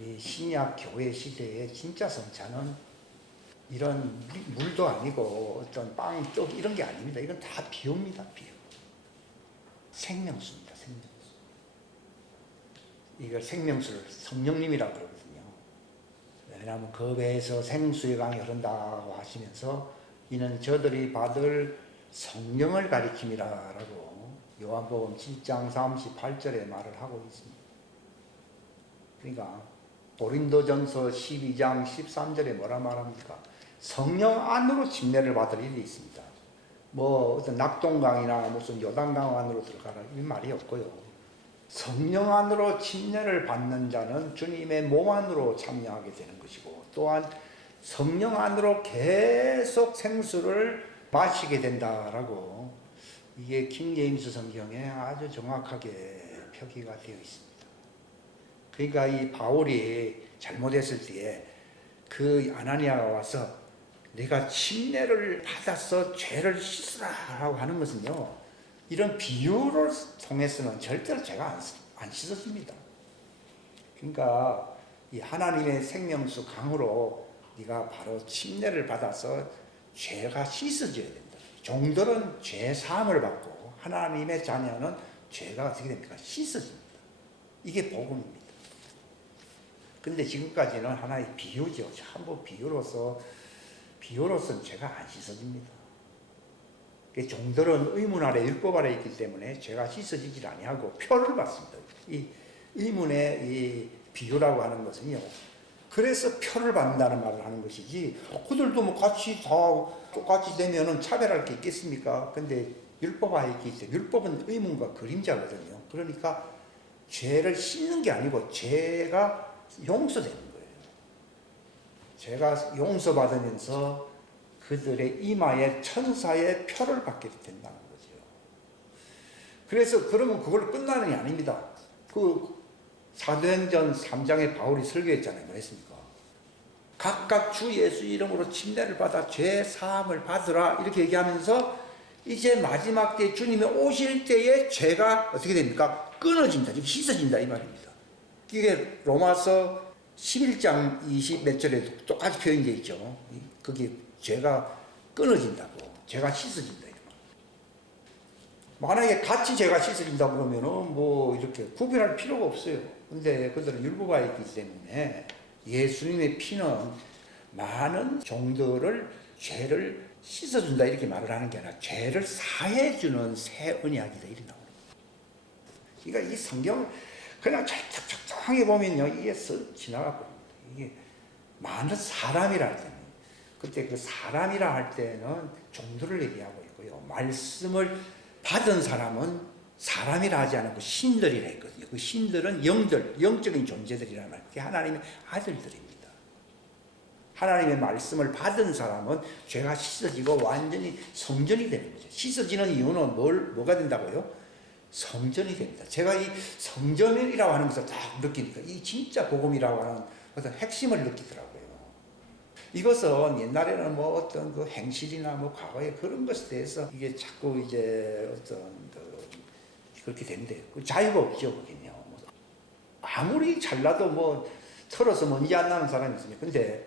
이 신약 교회 시대의 진짜 성찬은 이런 물도 아니고 어떤 빵, 떡 이런 게 아닙니다. 이건 다 비유입니다. 비유. 생명수입니다. 생명수. 이걸 생명수를 성령님이라고 그러거든요. 왜냐하면 그 배에서 생수의 강이 흐른다고 하시면서 이는 저들이 받을 성령을 가리킴이라고 요한복음 7장 38절에 말을 하고 있습니다. 그러니까 고린도전서 12장 13절에 뭐라 말합니까? 성령 안으로 침례를 받을 일이 있습니다. 뭐 어떤 낙동강이나 무슨 요단강 안으로 들어가라 이 말이 없고요. 성령 안으로 침례를 받는 자는 주님의 몸 안으로 참여하게 되는 것이고, 또한 성령 안으로 계속 생수를 마시게 된다라고 이게 킹제임스 성경에 아주 정확하게 표기가 되어 있습니다. 그러니까 이 바울이 잘못했을 때에 그 아나니아가 와서 내가 침례를 받아서 죄를 씻으라고 하는 것은요, 이런 비유를 통해서는 절대로 죄가 안 씻어집니다. 그러니까 이 하나님의 생명수 강으로 네가 바로 침례를 받아서 죄가 씻어져야 된다. 종들은 죄 사함을 받고 하나님의 자녀는 죄가 어떻게 됩니까? 씻어집니다. 이게 복음입니다. 근데 지금까지는 하나의 비유죠. 전부 비유로서는 죄가 안 씻어집니다. 종들은 의문 아래 율법 아래 있기 때문에 죄가 씻어지질 아니하고 표를 받습니다. 이 의문의 이 비유라고 하는 것은요, 그래서 표를 받는다는 말을 하는 것이지, 그들도 뭐 같이 다 똑같이 되면은 차별할 게 있겠습니까? 근데 율법 아래 있기 때문에 율법은 의문과 그림자거든요. 그러니까 죄를 씻는 게 아니고 죄가 용서되는 거예요. 죄가 용서받으면서 그들의 이마에 천사의 표를 받게 된다는 거죠. 그래서 그러면 그걸로 끝나는 게 아닙니다. 그 사도행전 3장에 바울이 설교했잖아요. 뭐 했습니까? 각각 주 예수 이름으로 침례를 받아 죄 사함을 받으라 이렇게 얘기하면서 이제 마지막 때 주님이 오실 때에 죄가 어떻게 됩니까? 끊어진다, 씻어진다 이 말입니다. 이게 로마서 11장 20 몇 절에 똑같이 표현되어 있죠. 거기 죄가 끊어진다고, 죄가 씻어진다. 만약에 같이 죄가 씻어진다 그러면은 뭐 이렇게 구별할 필요가 없어요. 근데 그들은 율법에 있기 때문에 예수님의 피는 많은 종들을 죄를 씻어준다 이렇게 말을 하는 게 아니라 죄를 사해주는 새 언약이다 이렇게 나오는 거예요. 그러니까 이 성경을 그냥 적당히 보면요, 이게 쓱 지나가고 이게 많은 사람이라 할 때는, 그때 그 사람이라 할 때는 종들을 얘기하고 있고요, 말씀을 받은 사람은 사람이라 하지 않고 신들이라 했거든요. 그 신들은 영들, 영적인 존재들이란 말이에요. 그게 하나님의 아들들입니다. 하나님의 말씀을 받은 사람은 죄가 씻어지고 완전히 성전이 되는 거죠. 씻어지는 이유는 뭐가 된다고요? 성전이 됩니다. 제가 이 성전이라고 하는 것을 딱 느끼니까 이 진짜 복음이라고 하는 어떤 핵심을 느끼더라고요. 이것은 옛날에는 뭐 어떤 그 행실이나 뭐 과거에 그런 것에 대해서 이게 자꾸 이제 어떤 그렇게 된대요. 그 자유가 없죠, 그게요. 아무리 잘나도 뭐 털어서 먼지 안 나는 사람이 있습니다. 근데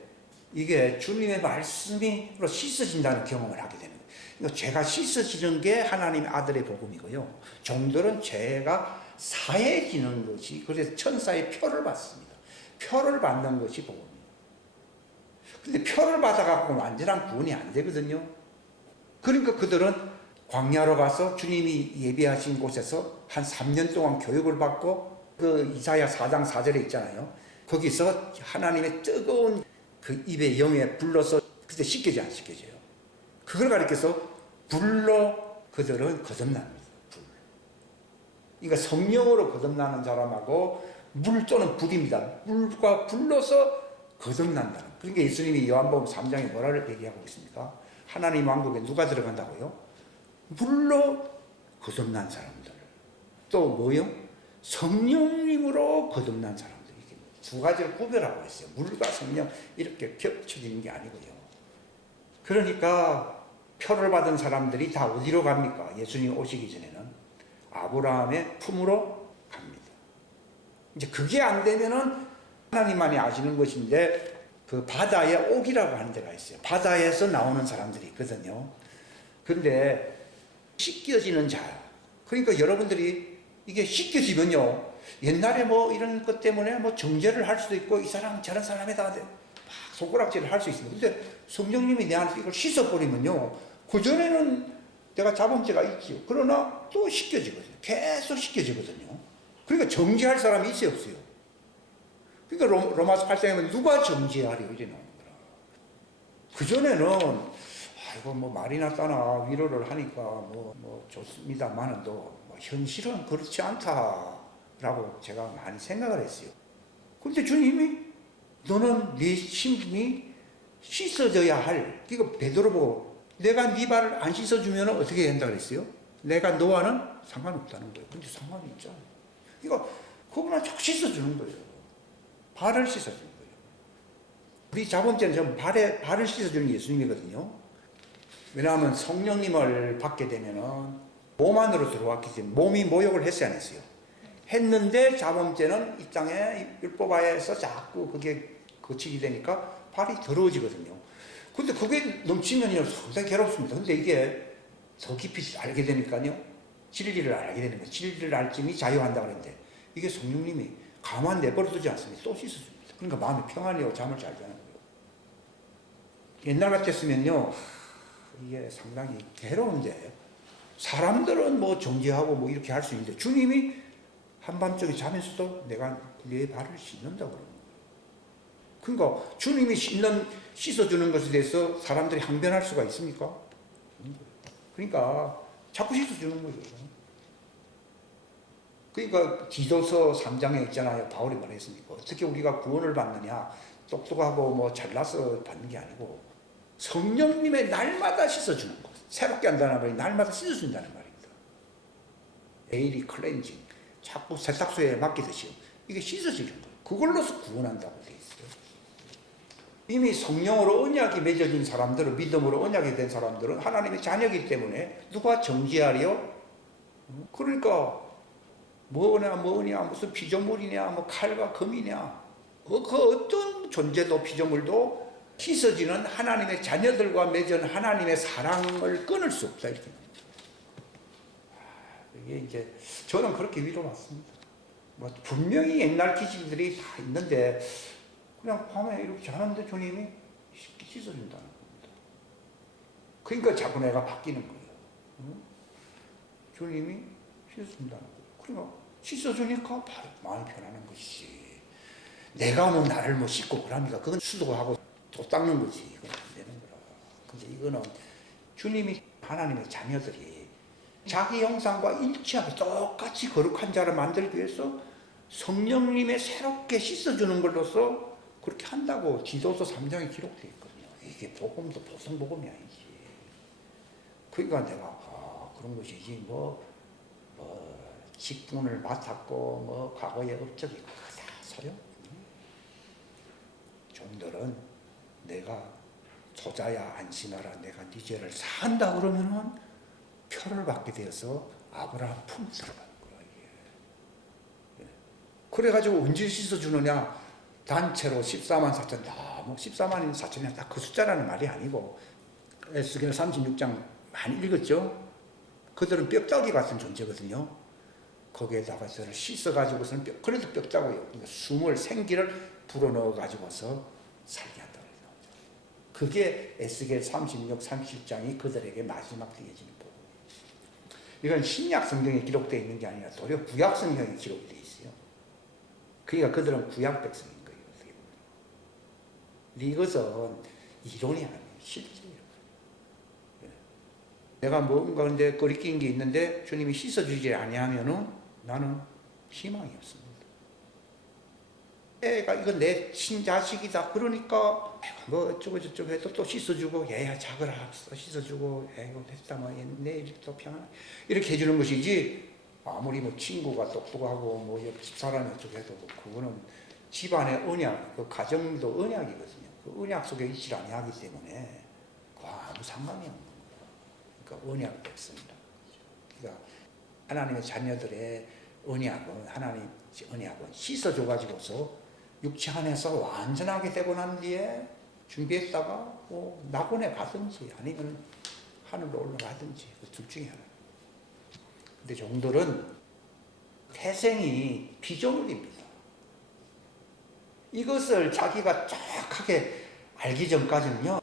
이게 주님의 말씀으로 씻어진다는 경험을 하게 되는 거예요. 그러니까 죄가 씻어지는 게 하나님의 아들의 복음이고요. 종들은 죄가 사해지는 것이, 그래서 천사의 표를 받습니다. 표를 받는 것이 복음이에요. 근데 표를 받아갖고 완전한 구원이 안 되거든요. 그러니까 그들은 광야로 가서 주님이 예비하신 곳에서 한 3년 동안 교육을 받고, 그 이사야 4장 4절에 있잖아요. 거기서 하나님의 뜨거운 그 입의 영에 불러서, 그때 씻겨져 안 씻겨져요? 그걸 가리켜서 불로 그들은 거듭납니다. 불. 그러니까 성령으로 거듭나는 사람하고 물 또는 불입니다. 물과 불로서 거듭난다는. 그러니까 예수님이 요한복음 3장에 뭐라고 얘기하고 있습니까? 하나님 왕국에 누가 들어간다고요? 물로 거듭난 사람들. 또 뭐요? 성령님으로 거듭난 사람들. 이렇게 두 가지를 구별하고 있어요. 물과 성령 이렇게 겹쳐지는 게 아니고요. 그러니까 표를 받은 사람들이 다 어디로 갑니까? 예수님 오시기 전에는 아브라함의 품으로 갑니다. 이제 그게 안 되면은 하나님만이 아시는 것인데 그 바다에 옥이라고 하는 데가 있어요. 바다에서 나오는 사람들이 있거든요. 근데 씻겨지는 자. 그러니까 여러분들이 이게 씻겨지면요. 옛날에 뭐 이런 것 때문에 뭐 정죄를 할 수도 있고 이 사람 저런 사람에다 막 손가락질을 할 수 있습니다. 근데 성령님이 내 안에서 이걸 씻어버리면요. 그전에는 내가 자범죄가 있지요. 그러나 또 씻겨지거든요. 계속 씻겨지거든요. 그러니까 정죄할 사람이 있어요, 없어요? 그러니까 로마서 8장에 보면 누가 정죄하려 이래 나오는 거라. 그전에는 아이고 뭐 말이나 따나 위로를 하니까 뭐 좋습니다만은도 뭐 현실은 그렇지 않다라고 제가 많이 생각을 했어요. 그런데 주님이 너는 네 심이 씻어져야 할, 이거 베드로 보고 내가 네 발을 안 씻어주면 어떻게 된다 그랬어요? 내가 너와는 상관없다는 거예요. 근데 상관이 있잖아요. 그러니까 그분은 자꾸 씻어주는 거예요. 발을 씻어주는 거예요. 우리 자범죄는 전부 발을 씻어주는 예수님이거든요. 왜냐하면 성령님을 받게 되면은 몸 안으로 들어왔기 때문에 몸이 모욕을 했어요, 안 했어요? 했는데 자범죄는 이 땅에 율법하에서 자꾸 그게 거치게 되니까 발이 더러워지거든요. 근데 그게 넘치면요 상당히 괴롭습니다. 근데 이게 더 깊이 알게 되니까요 진리를 알게 되는 거예요. 진리를 알지니 자유한다 그랬는데 이게 성령님이 가만 내버려두지 않습니다. 또 씻어줍니다. 그러니까 마음이 평안해요. 잠을 잘 자는 거예요. 옛날 같았으면요 이게 상당히 괴로운데 사람들은 뭐 정죄하고 뭐 이렇게 할 수 있는데 주님이 한밤중에 자면서도 내가 네 발을 씻는다고 그러는 거예요. 그러니까 주님이 씻어주는 것에 대해서 사람들이 항변할 수가 있습니까? 그러니까 자꾸 씻어주는 거예요. 그러니까 디도서 3장에 있잖아요. 바울이 말했습니까? 어떻게 우리가 구원을 받느냐? 똑똑하고 뭐 잘나서 받는 게 아니고 성령님의 날마다 씻어주는 것. 새롭게 한다는 말이 날마다 씻어준다는 말입니다. 데일리 클렌징. 자꾸 세탁소에 맡기듯이 이게 씻어지는 거예요. 그걸로서 구원한다고 돼 있어요. 이미 성령으로 언약이 맺어진 사람들은, 믿음으로 언약이 된 사람들은 하나님의 자녀이기 때문에 누가 정죄하려? 그러니까 뭐냐 무슨 피조물이냐 뭐 칼과 금이냐 그 어떤 존재도 피조물도 씻어지는 하나님의 자녀들과 맺은 하나님의 사랑을 끊을 수 없다 이렇게. 이게 이제 저는 그렇게 위로받습니다. 뭐 분명히 옛날 기질들이 다 있는데 그냥 밤에 이렇게 자는데 주님이 씻어준다는 겁니다. 그러니까 자꾸 내가 바뀌는 거예요. 주님이 씻어준다는 거예요. 그러니까 씻어주니까 바로 마음이 편안한 것이지. 내가 뭐 나를 뭐 씻고 그러니까 그건 수도하고 또 닦는 거지. 이건 안 되는 거라. 근데 이거는 주님이 하나님의 자녀들이 자기 형상과 일치하게 똑같이 거룩한 자를 만들기 위해서 성령님의 새롭게 씻어주는 걸로서 그렇게 한다고 디도서 3장에 기록되어 있거든요. 이게 복음도 보통 복음이 아니지. 그러니까 내가 그런 것이지 직분을 맡았고 뭐 과거의 업적이 다 소용. 종들은 내가 소자야 안심하라 내가 네 죄를 사한다 그러면은 표를 받게 되어서 아브라함 품에 들어가는 거야 이게. 그래가지고 언제 씻어주느냐 단체로 14만 4천 너무 14만 4천이 다 그 숫자라는 말이 아니고 에스겔 36장 많이 읽었죠. 그들은 뼈다귀 같은 존재거든요. 거기에다가 저를 씻어가지고서는 그래도 뼈다귀요. 그러니까 숨을 생기를 불어넣어가지고서 살게 한다고 해요. 그게 에스겔 36, 37장이 그들에게 마지막 되어지는 복음이에요. 이건 신약 성경에 기록되어 있는 게 아니라 도리어 구약 성경에 기록되어 있어요. 그러니까 그들은 구약 백성인 거예요. 이것은 이론이 아니에요. 실제예요. 내가 뭔가 근데 거리낀 게 있는데 주님이 씻어주지 아니하면은 나는 희망이 없습니다. 애가 이거 내 친자식이다 그러니까 뭐 어쩌고 저쩌고 해도 또 씻어주고 얘야 자거라 씻어주고 이거 됐다 뭐 내일 또 평안 이렇게 해주는 것이지 아무리 뭐 친구가 똑똑하고 뭐 옆집 사람이 어쩌고 해도 그거는 집안의 언약 그 가정도 언약이거든요. 그 언약 속에 있지 아니하기 때문에 그 아무 상관이 없는 거예요. 그러니까 언약 백성이다. 그러니까 하나님의 자녀들의 언약은 하나님 언약은 씻어줘 가지고서 육체 안에서 완전하게 되고 난 뒤에 준비했다가 뭐 낙원에 가든지 아니면 하늘로 올라가든지 그 둘 중에 하나. 근데 종들은 태생이 피조물입니다. 이것을 자기가 정확하게 알기 전까지는요,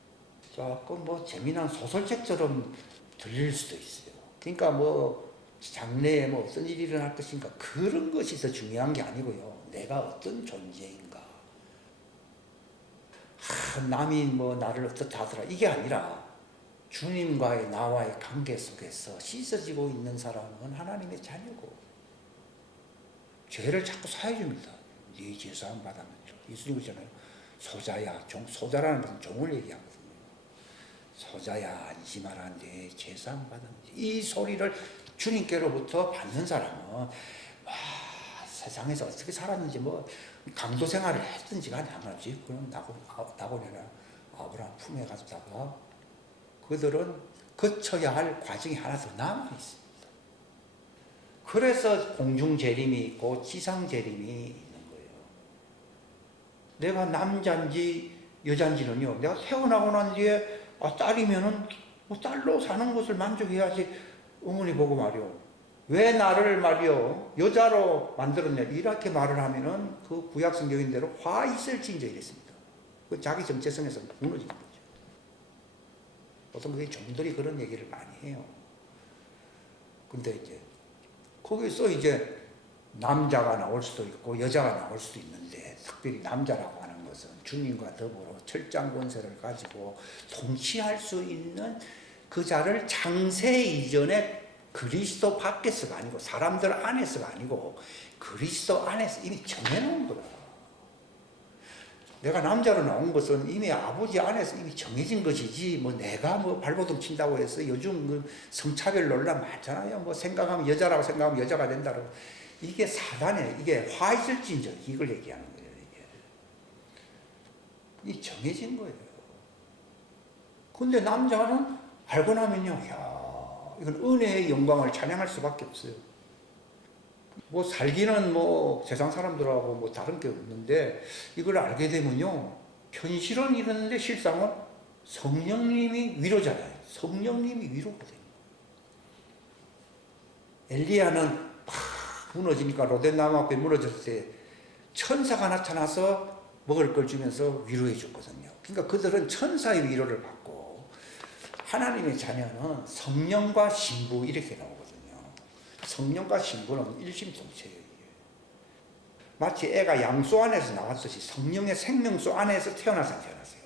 조금 뭐 재미난 소설책처럼 들릴 수도 있어요. 그러니까 뭐 장래에 뭐 어떤 일이 일어날 것인가 그런 것이 더 중요한 게 아니고요. 내가 어떤 존재인가. 남이 뭐 나를 어떻다 하더라. 이게 아니라 주님과의 나와의 관계 속에서 씻어지고 있는 사람은 하나님의 자녀고 죄를 자꾸 사해줍니다. 네 죄사함 받았느니라. 예수님 그러잖아요. 소자야, 소자라는 것은 종을 얘기하거든요. 소자야 안심하라 내 죄사함 받았느니라. 이 소리를 주님께로부터 받는 사람은 와, 세상에서 어떻게 살았는지 뭐 강도 생활을 했든지 간에 상관없이 그럼 낙원이나 아브라함 품에 가다가 그들은 거쳐야 할 과정이 하나 더 남아 있습니다. 그래서 공중 재림이 있고 지상 재림이 있는 거예요. 내가 남자인지 여자인지는요, 내가 태어나고 난 뒤에 딸이면은 뭐 딸로 사는 것을 만족해야지. 어머니 보고 말이요, 왜 나를 말이요 여자로 만들었냐 이렇게 말을 하면은 그 구약 성경인대로 화 있을진저 이랬습니다. 그 자기 정체성에서 무너지는 거죠. 보통 그게 종들이 그런 얘기를 많이 해요. 근데 이제 거기서 이제 남자가 나올 수도 있고 여자가 나올 수도 있는데, 특별히 남자라고 하는 것은 주님과 더불어 철장 권세를 가지고 통치할 수 있는 그 자를 창세 이전에 그리스도 밖에서가 아니고 사람들 안에서가 아니고 그리스도 안에서 이미 정해놓은 거야. 내가 남자로 나온 것은 이미 아버지 안에서 이미 정해진 것이지, 뭐 내가 뭐 발버둥 친다고 해서 요즘 그 성차별 논란 많잖아요. 뭐 생각하면 여자라고 생각하면 여자가 된다고. 이게 사단에, 이게 화 있을진저 이걸 얘기하는 거예요. 이게 정해진 거예요. 근데 남자는 알고 나면요, 야, 이건 은혜의 영광을 찬양할 수밖에 없어요. 뭐 살기는 뭐 세상 사람들하고 뭐 다른 게 없는데, 이걸 알게 되면요, 현실은 이러는데 실상은 성령님이 위로잖아요. 성령님이 위로거든요. 엘리야는 팍 무너지니까 로덴나무 앞에 무너졌을 때 천사가 나타나서 먹을 걸 주면서 위로해 줬거든요. 그러니까 그들은 천사의 위로를 받고, 하나님의 자녀는 성령과 신부 이렇게 나오거든요. 성령과 신부는 일심동체예요. 마치 애가 양수 안에서 나왔듯이 성령의 생명수 안에서 태어나서 태어났어요.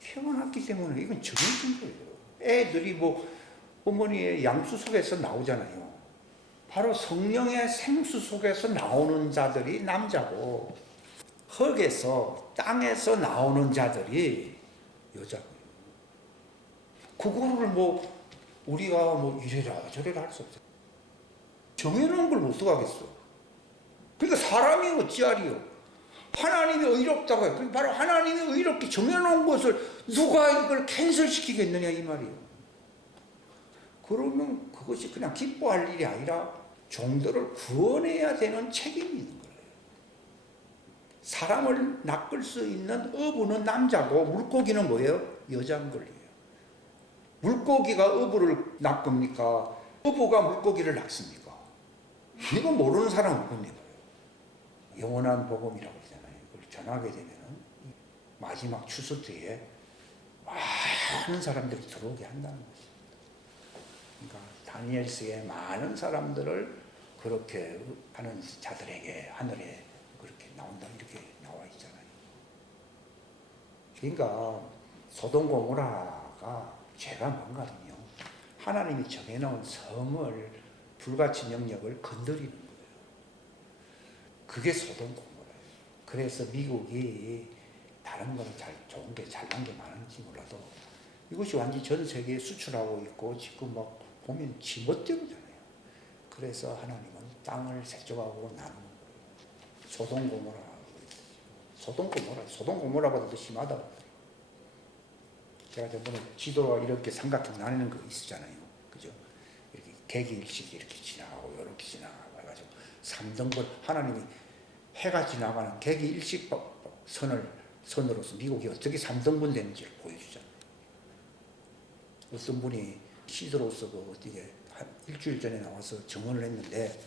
태어났기 때문에 이건 정해진 거예요. 애들이 뭐 어머니의 양수 속에서 나오잖아요. 바로 성령의 생수 속에서 나오는 자들이 남자고, 흙에서 땅에서 나오는 자들이 여자고요. 그거를 뭐 우리가 뭐 이래라 저래라 할 수 없어요. 정해놓은 걸 못 써가겠어. 그러니까 사람이 어찌하리요. 하나님이 의롭다고 해요. 바로 하나님이 의롭게 정해놓은 것을 누가 이걸 캔슬시키겠느냐 이 말이에요. 그러면 그것이 그냥 기뻐할 일이 아니라 종들을 구원해야 되는 책임이 있는 거예요. 사람을 낚을 수 있는 어부는 남자고 물고기는 뭐예요? 여자인 거예요. 물고기가 어부를 낚습니까? 어부가 물고기를 낚습니까? 이거 모르는 사람은 없는 거예요. 영원한 복음이라고 그러잖아요. 이걸 전하게 되면은 마지막 추수 때에 많은 사람들이 들어오게 한다는 것입니다. 그러니까 다니엘서에 많은 사람들을 그렇게 하는 자들에게 하늘에 그렇게 나온다 이렇게 나와 있잖아요. 그러니까 소돔 고모라가 죄가 뭔가는요, 하나님이 정해놓은 성을 불가침 영역을 건드리는 거예요. 그게 소돔 고모라예요. 그래서 미국이 다른 거는 잘 좋은 게 잘난 게 많은지 몰라도 이것이 완전히 전 세계에 수출하고 있고 지금 막 보면 지멋대로잖아요. 그래서 하나님은 땅을 세척하고 나누는 거예요. 소돔 고모라. 소돔 고모라보다 더 심하다. 제가 저번에 지도가 이렇게 삼각형 나뉘는 거 있었잖아요. 그죠? 이렇게 개기일식이 이렇게 지나가고 이렇게 지나가고 해가지고 3등분 하나님이 해가 지나가는 개기 일식선으로서 미국이 어떻게 3등분 되는지를 보여주잖아요. 어떤 분이 시드로서 어떻게 한 일주일 전에 나와서 증언을 했는데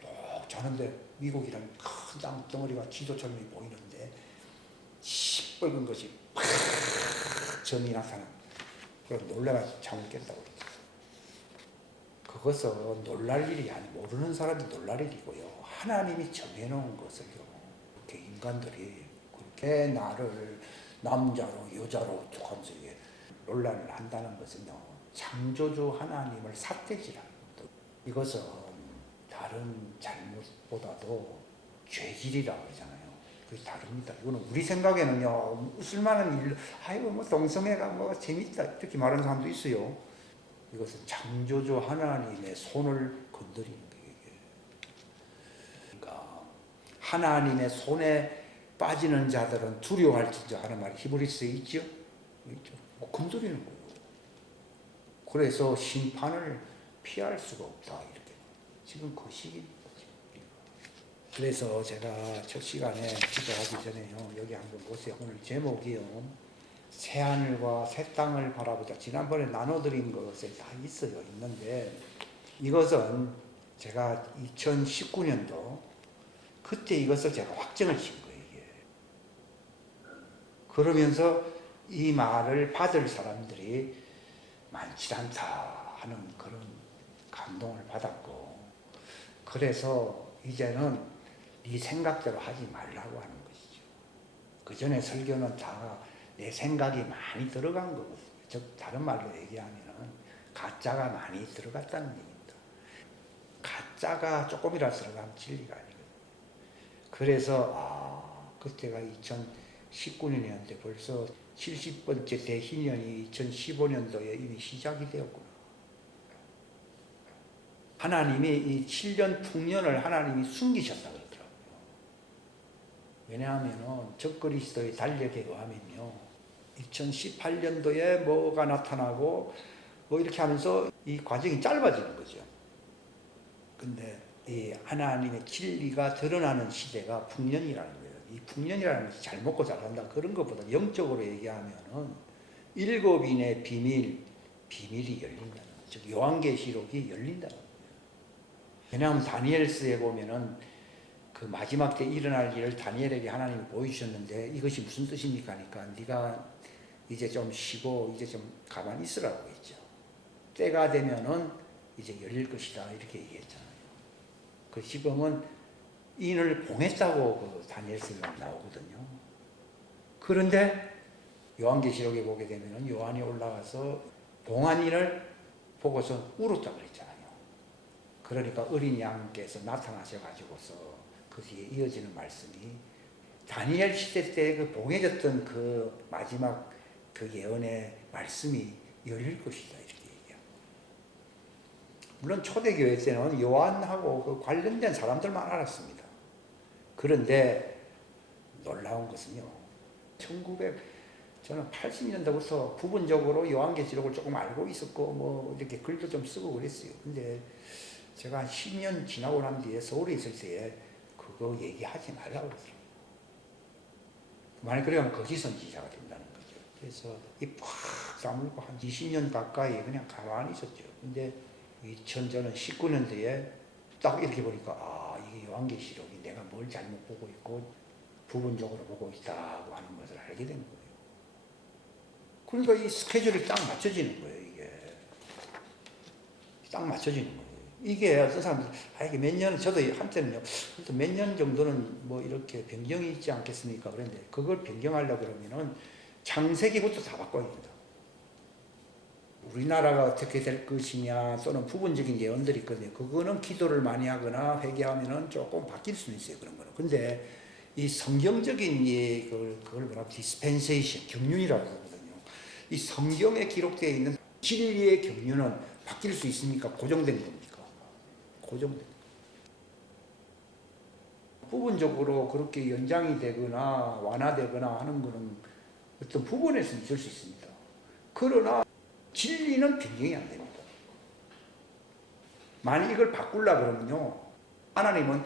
쭉 자는데 미국이라는 큰 땅덩어리가 지도처럼 보이는데 시뻘건 것이 팍 점이 나타나. 그럼 놀라가 잠을 깼다고 그러죠. 그것은 놀랄 일이 아니 모르는 사람이 놀랄 일이고요. 하나님이 정해놓은 것을요. 그렇게 인간들이 그렇게 나를 남자로 여자로 쭉 하면서 이게 논란을 한다는 것은요. 창조주 하나님을 삿대질하는 것도 이것은 다른 잘못보다도 죄질이라고 그러잖아요. 그게 다릅니다. 이거는 우리 생각에는요. 쓸만한 일, 아이고 뭐 동성애가 뭐 재밌다 이렇게 말하는 사람도 있어요. 이것은 창조주 하나님의 손을 건드리는 거예요. 그러니까 하나님의 손에 빠지는 자들은 두려워할지도 하는 말이 히브리서에 있죠. 뭐 건드리는 거예요. 그래서 심판을 피할 수가 없다 이렇게. 지금 그 시기인 거죠. 그래서 제가 첫 시간에 기도하기 전에요. 여기 한번 보세요. 오늘 제목이요. 새하늘과 새 땅을 바라보자. 지난번에 나눠드린 것에 다 있어요. 있는데 이것은 제가 2019년도 그때 이것을 제가 확정을 친 거예요. 이게. 그러면서 이 말을 받을 사람들이 많지 않다 하는 그런 감동을 받았고 그래서 이제는 네 생각대로 하지 말라고 하는 것이죠. 그 전에 설교는 다 내 생각이 많이 들어간 거거든요. 즉 다른 말로 얘기하면 가짜가 많이 들어갔다는 얘기입니다. 가짜가 조금이라도 들어가면 진리가 아니거든요. 그래서 그때가 2019년이었는데 벌써 70번째 대희년이 2015년도에 이미 시작이 되었구나. 하나님이 이 7년 풍년을 하나님이 숨기셨다 그러더라고요. 왜냐하면 적그리스도의 달력에 의하면요. 2018년도에 뭐가 나타나고 뭐 이렇게 하면서 이 과정이 짧아지는 거죠. 근데 이 하나님의 진리가 드러나는 시대가 풍년이라는 거예요. 이 풍년이라는 것이 잘 먹고 잘 산다 그런 것보다 영적으로 얘기하면은 7인의 비밀이 열린다는 거죠. 즉 요한계시록이 열린다는 거예요. 왜냐하면 다니엘서에 보면은 그 마지막 때 일어날 일을 다니엘에게 하나님이 보여주셨는데 이것이 무슨 뜻입니까? 하니까 네가 이제 좀 쉬고 이제 좀 가만히 있으라고 했죠. 때가 되면은 이제 열릴 것이다 이렇게 얘기했잖아요. 그 지금은 인을 봉했다고 그 다니엘서에 나오거든요. 그런데 요한계시록에 보게 되면은 요한이 올라가서 봉한 인을 보고서 울었다 그랬잖아요. 그러니까 어린 양께서 나타나셔가지고서 그 뒤에 이어지는 말씀이 다니엘 시대 때 그 봉해졌던 그 마지막 그 예언의 말씀이 열릴 것이다 이렇게 얘기합니다. 물론 초대교회 때는 요한하고 그 관련된 사람들만 알았습니다. 그런데 놀라운 것은요. 저는 80년대부터 부분적으로 요한계시록을 조금 알고 있었고 뭐 이렇게 글도 좀 쓰고 그랬어요. 근데 제가 한 10년 지나고 난 뒤에 서울에 있을 때에 그거 얘기하지 말라고 그러더라고요. 만약 그러면 거짓 선지자가 된다는 거죠. 그래서 팍 다물고 한 20년 가까이 그냥 가만히 있었죠. 근데 2019년도에 딱 이렇게 보니까 이게 요한계시록이 내가 뭘 잘못 보고 있고 부분적으로 보고 있다고 하는 것을 알게 된 거예요. 그러니까 이 스케줄이 딱 맞춰지는 거예요. 이게 딱 맞춰지는 거예요. 이게 어떤 사람들 이게 몇 년, 저도 한때는요 몇 년 정도는 뭐 이렇게 변경이 있지 않겠습니까? 그런데 그걸 변경하려고 그러면은 창세기부터 다 바꿔야 된다. 우리나라가 어떻게 될 것이냐 또는 부분적인 예언들이 있거든요. 그거는 기도를 많이 하거나 회개하면은 조금 바뀔 수는 있어요. 그런 거는. 근데 이 성경적인 그걸 뭐라 디스펜세이션, 경륜이라고 하거든요. 이 성경에 기록되어 있는 진리의 경륜은 바뀔 수 있습니까? 고정된 겁니까? 고정된. 부분적으로 그렇게 연장이 되거나 완화되거나 하는 것은 어떤 부분에서 있을 수 있습니다. 그러나 진리는 변경이 안 됩니다. 만약 이걸 바꾸려고 그러면요. 하나님은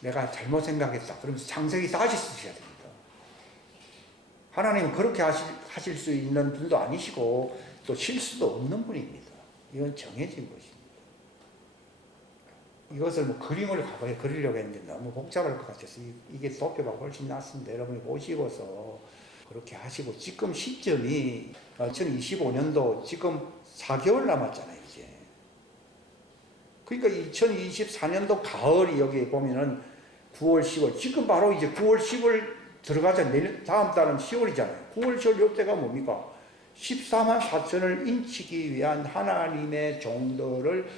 내가 잘못 생각했다. 그러면서 창세기 다시 쓰셔야 됩니다. 하나님은 그렇게 하실 수 있는 분도 아니시고 또 실수도 없는 분입니다. 이건 정해진 것입니다. 이것을 뭐 그림을 과거에 그리려고 했는데 너무 복잡할 것 같아서 이게 도표가 훨씬 낫습니다. 여러분이 보시고서 그렇게 하시고, 지금 시점이 2025년도 지금 4개월 남았잖아요, 이제. 그러니까 2024년도 가을이 여기 보면은 9월, 10월, 지금 바로 이제 9월, 10월 들어가자. 내년 다음 달은 10월이잖아요. 9월, 10월 이때가 뭡니까? 14만 4천을 인치기 위한 하나님의 종들을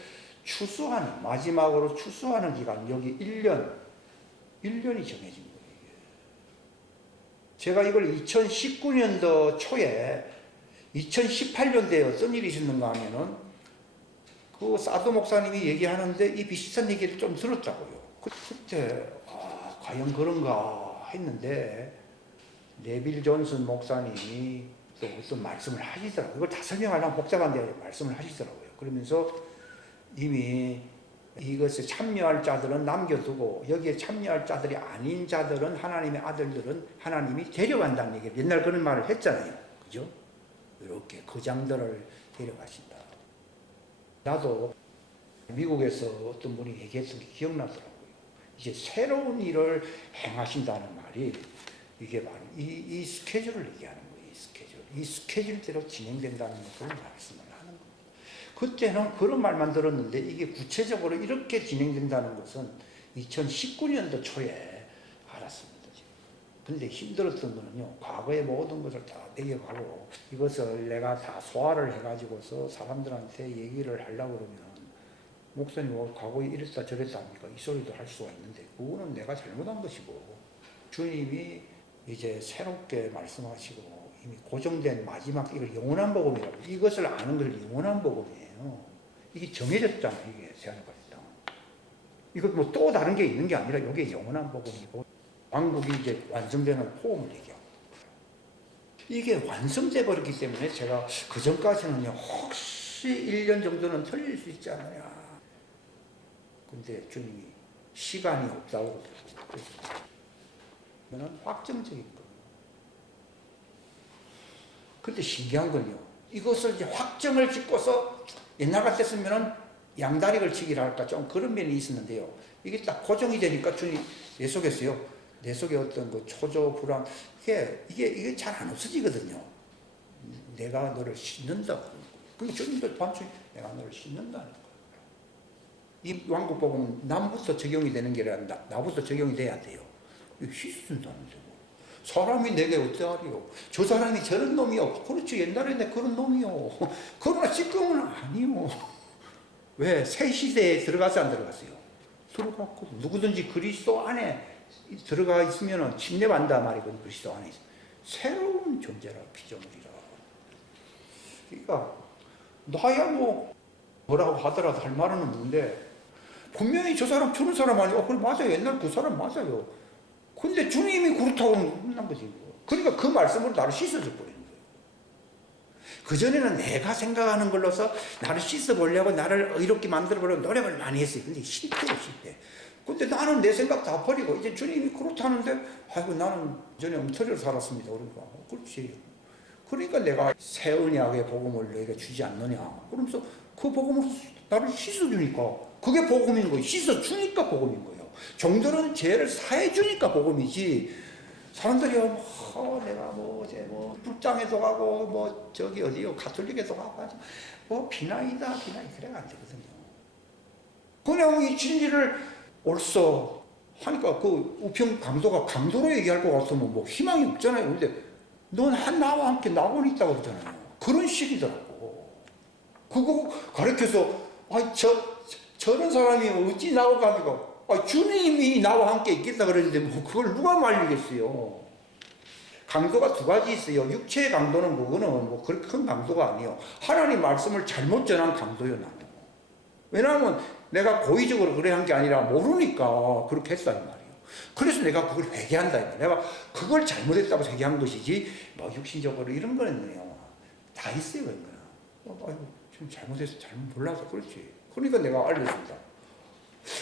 추수하는, 마지막으로 추수하는 기간, 여기 1년이 정해진 거예요. 제가 이걸 2019년도 초에 2018년도에 어떤 일이 있었는가 하면은 그 사도 목사님이 얘기하는데 이 비슷한 얘기를 좀 들었다고요. 그때 과연 그런가 했는데 네빌 존슨 목사님이 또 어떤 말씀을 하시더라고요. 이걸 다 설명하려면 복잡한데 말씀을 하시더라고요. 그러면서 이미 이것에 참여할 자들은 남겨두고 여기에 참여할 자들이 아닌 자들은, 하나님의 아들들은 하나님이 데려간다는 얘기예요. 옛날 그런 말을 했잖아요. 그죠? 이렇게 거장들을 데려가신다. 나도 미국에서 어떤 분이 얘기했던 게 기억나더라고요. 이제 새로운 일을 행하신다는 말이 이게 바로 이 스케줄을 얘기하는 거예요. 이 스케줄대로 진행된다는 것을 말씀을 하는 겁니다. 그때는 그런 말만 들었는데 이게 구체적으로 이렇게 진행된다는 것은 2019년도 초에 알았습니다. 근데 힘들었던 거는요, 과거의 모든 것을 다 내려가고 이것을 내가 다 소화를 해가지고서 사람들한테 얘기를 하려고 그러면, 목사님 과거에 이랬다 저랬다 합니까? 이 소리도 할 수가 있는데 그거는 내가 잘못한 것이고, 주님이 이제 새롭게 말씀하시고 이미 고정된 마지막, 이걸 영원한 복음이라고, 이것을 아는 것을 영원한 복음이에요. 이게 정해졌잖아요. 이게 생각할 때. 이거 뭐 또 다른 게 있는 게 아니라 이게 영원한 복음이고, 왕국이 이제 완성되는 포음을 얘기하고, 이게 완성돼 버렸기 때문에 제가 그 전까지는요, 혹시 1년 정도는 틀릴 수 있잖아요. 근데 주님이 시간이 없다고 그러는 확정적인 거예요. 근데 신기한 건요, 이것을 이제 확정을 짓고서 옛날 같았으면은 양다리를 치기라 할까 좀 그런 면이 있었는데요, 이게 딱 고정이 되니까 주님 내 속에서요, 내 속에 어떤 그 초조 불안, 이게 잘 안 없어지거든요. 내가 너를 씻는다. 그게 주님도 반드시 내가 너를 씻는다는 거예요. 이 왕국 복음은 남부터 적용이 되는 게 아니라 나부터 적용이 돼야 돼요. 씻는다는데 뭐. 사람이 내게 어떠하리요? 저 사람이 저런 놈이요. 그렇죠. 옛날에 내 그런 놈이요. 그러나 지금은 아니요. 왜? 새 시대에 들어가서 안 들어갔어요? 들어갔고, 누구든지 그리스도 안에 들어가 있으면 침례받는다 말이거든요. 그리스도 안에 있으면. 새로운 존재라, 피조물이라. 그러니까 나야 뭐라고 하더라도 할 말은 없는데, 분명히 저 사람 저런 사람 아니고, 그래 맞아요. 옛날 그 사람 맞아요. 근데 주님이 그렇다고는 끝난 거지. 그러니까 그 말씀으로 나를 씻어줘 버리는 거예요. 그전에는 내가 생각하는 걸로서 나를 씻어보려고, 나를 이렇게 만들어보려고 노력을 많이 했어요. 근데 실패요, 실패. 근데 나는 내 생각 다 버리고, 이제 주님이 그렇다는데, 아이고, 나는 전에 엉터리로 살았습니다. 그러니까, 그렇지. 그러니까 내가 새 언약의 복음을 너희가 주지 않느냐. 그러면서 그 복음을 나를 씻어주니까, 그게 복음인 거예요. 씻어주니까 복음인 거예요. 종들은 죄를 사해주니까 복음이지, 사람들이 내가 불장에도 가고 저기 어디요 가톨릭에도 가고 비나이다 그래가 안 되거든요. 그냥 이 진리를 옳소 하니까 그 우평 강도로 얘기할 것 같으면 희망이 없잖아요. 근데 넌 나와 함께 낙원이 있다고 그러잖아요. 그런 식이더라고. 그거 가르쳐서 저런 사람이 어찌 나오고 합니까? 주님이 나와 함께 있겠다 그러는데 그걸 누가 말리겠어요? 강도가 두 가지 있어요. 육체의 강도는 그거는 그렇게 큰 강도가 아니에요. 하나님 말씀을 잘못 전한 강도요, 나는. 왜냐하면 내가 고의적으로 그래 한 게 아니라 모르니까 그렇게 했다 이 말이에요. 그래서 내가 그걸 회개한다 이 말이에요. 내가 그걸 잘못했다고 회개한 것이지 육신적으로 이런 거는요 다 있어요. 그런 거는. 좀 잘못해서 잘못 몰라서 그렇지. 그러니까 내가 알려준다.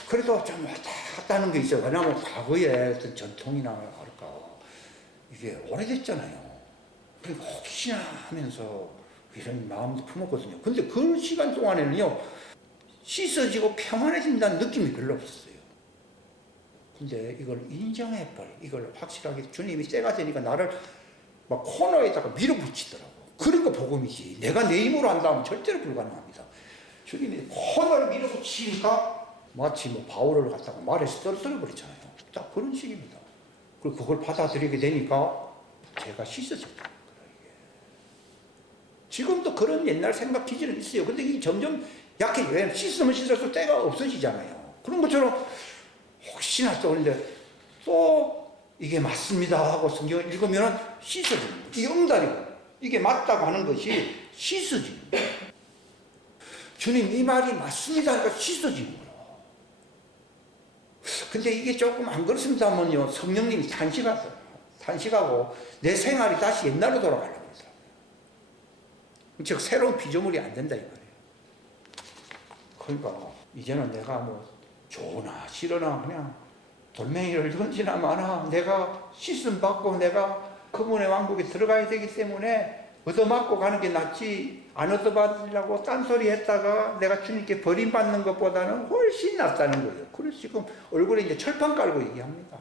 그래도 좀 왔다 갔다 하는 게 있어요. 왜냐하면 과거의 어떤 전통이나 할까 이게 오래됐잖아요. 그러니까 혹시나 하면서 이런 마음도 품었거든요. 근데 그 시간 동안에는요, 씻어지고 평안해진다는 느낌이 별로 없었어요. 근데 이걸 인정해버려. 이걸 확실하게 주님이 때가 되니까 나를 막 코너에다가 밀어붙이더라고. 그러니까 복음이지. 내가 내 힘으로 한다면 절대로 불가능합니다. 주님이 코너를 밀어붙이니까 마치 뭐 바울을 갖다가 말에서 떨어뜨려 버리잖아요. 딱 그런 식입니다. 그리고 그걸 받아들이게 되니까 제가 씻어졌다. 지금도 그런 옛날 생각 기질은 있어요. 근데 이게 점점 약해져요. 왜냐면 씻으면 씻어서 때가 없어지잖아요. 그런 것처럼 혹시나 또 근데 또 이게 맞습니다 하고 성경을 읽으면 씻어지는 거예요. 이게 응답이고 이게 맞다고 하는 것이 씻어지는 거예요. 주님 이 말이 맞습니다 하니까 씻어지는 거예요. 근데 이게 조금 안 그렇습니다 하면요, 성령님이 탄식하고 내 생활이 다시 옛날로 돌아가려고 그러더라고요. 즉 새로운 피조물이 안 된다 이 말이에요. 그러니까 이제는 내가 뭐 좋으나 싫으나 그냥 돌멩이를 던지나 마나 내가 씻음 받고 내가 그분의 왕국에 들어가야 되기 때문에 얻어맞고 가는 게 낫지, 안 얻어받으려고 딴소리 했다가 내가 주님께 버림받는 것보다는 훨씬 낫다는 거예요. 그래서 지금 얼굴에 이제 철판 깔고 얘기합니다.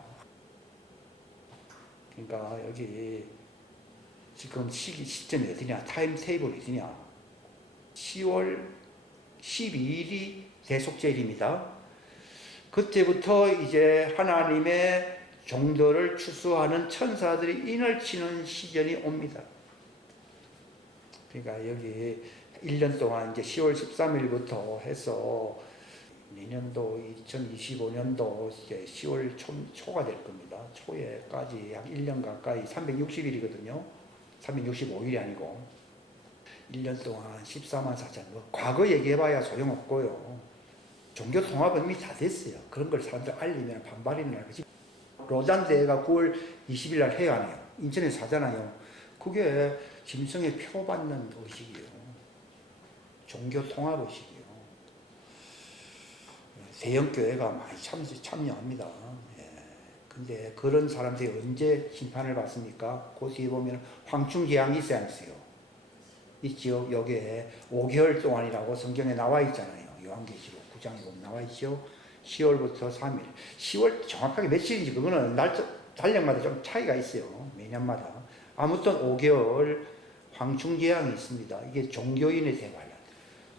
그러니까 여기 지금 시점이 어디냐, 타임 테이블이 어디냐, 10월 12일이 대속제일입니다. 그때부터 이제 하나님의 종들을 추수하는 천사들이 인을 치는 시즌이 옵니다. 그러니까 여기 1년 동안 이제 10월 13일부터 해서 내년도 2025년도 이제 10월 초가 될 겁니다. 초에까지 약 1년 가까이 360일이거든요. 365일이 아니고 1년 동안 14만 4천, 뭐 과거 얘기해봐야 소용없고요. 종교 통합은 이미 다 됐어요. 그런 걸 사람들 알리면 반발이 날 거지. 로잔 대회가 9월 20일 날 해야 하네요. 인천에서 하잖아요. 그게 짐승의 표 받는 의식이에요. 종교 통합 의식이에요. 대형교회가 많이 참여합니다. 예. 근데 그런 사람들이 언제 심판을 받습니까? 그 뒤에 보면 황충재앙이 있어야 했어요. 이 지역 여기에 5개월 동안이라고 성경에 나와 있잖아요. 요한계시록 9장에 보면 나와 있죠. 10월부터 3일. 10월 정확하게 며칠인지 그거는 달력마다 좀 차이가 있어요. 매년마다. 아무튼 5개월 황충재앙이 있습니다. 이게 종교인의 대관란.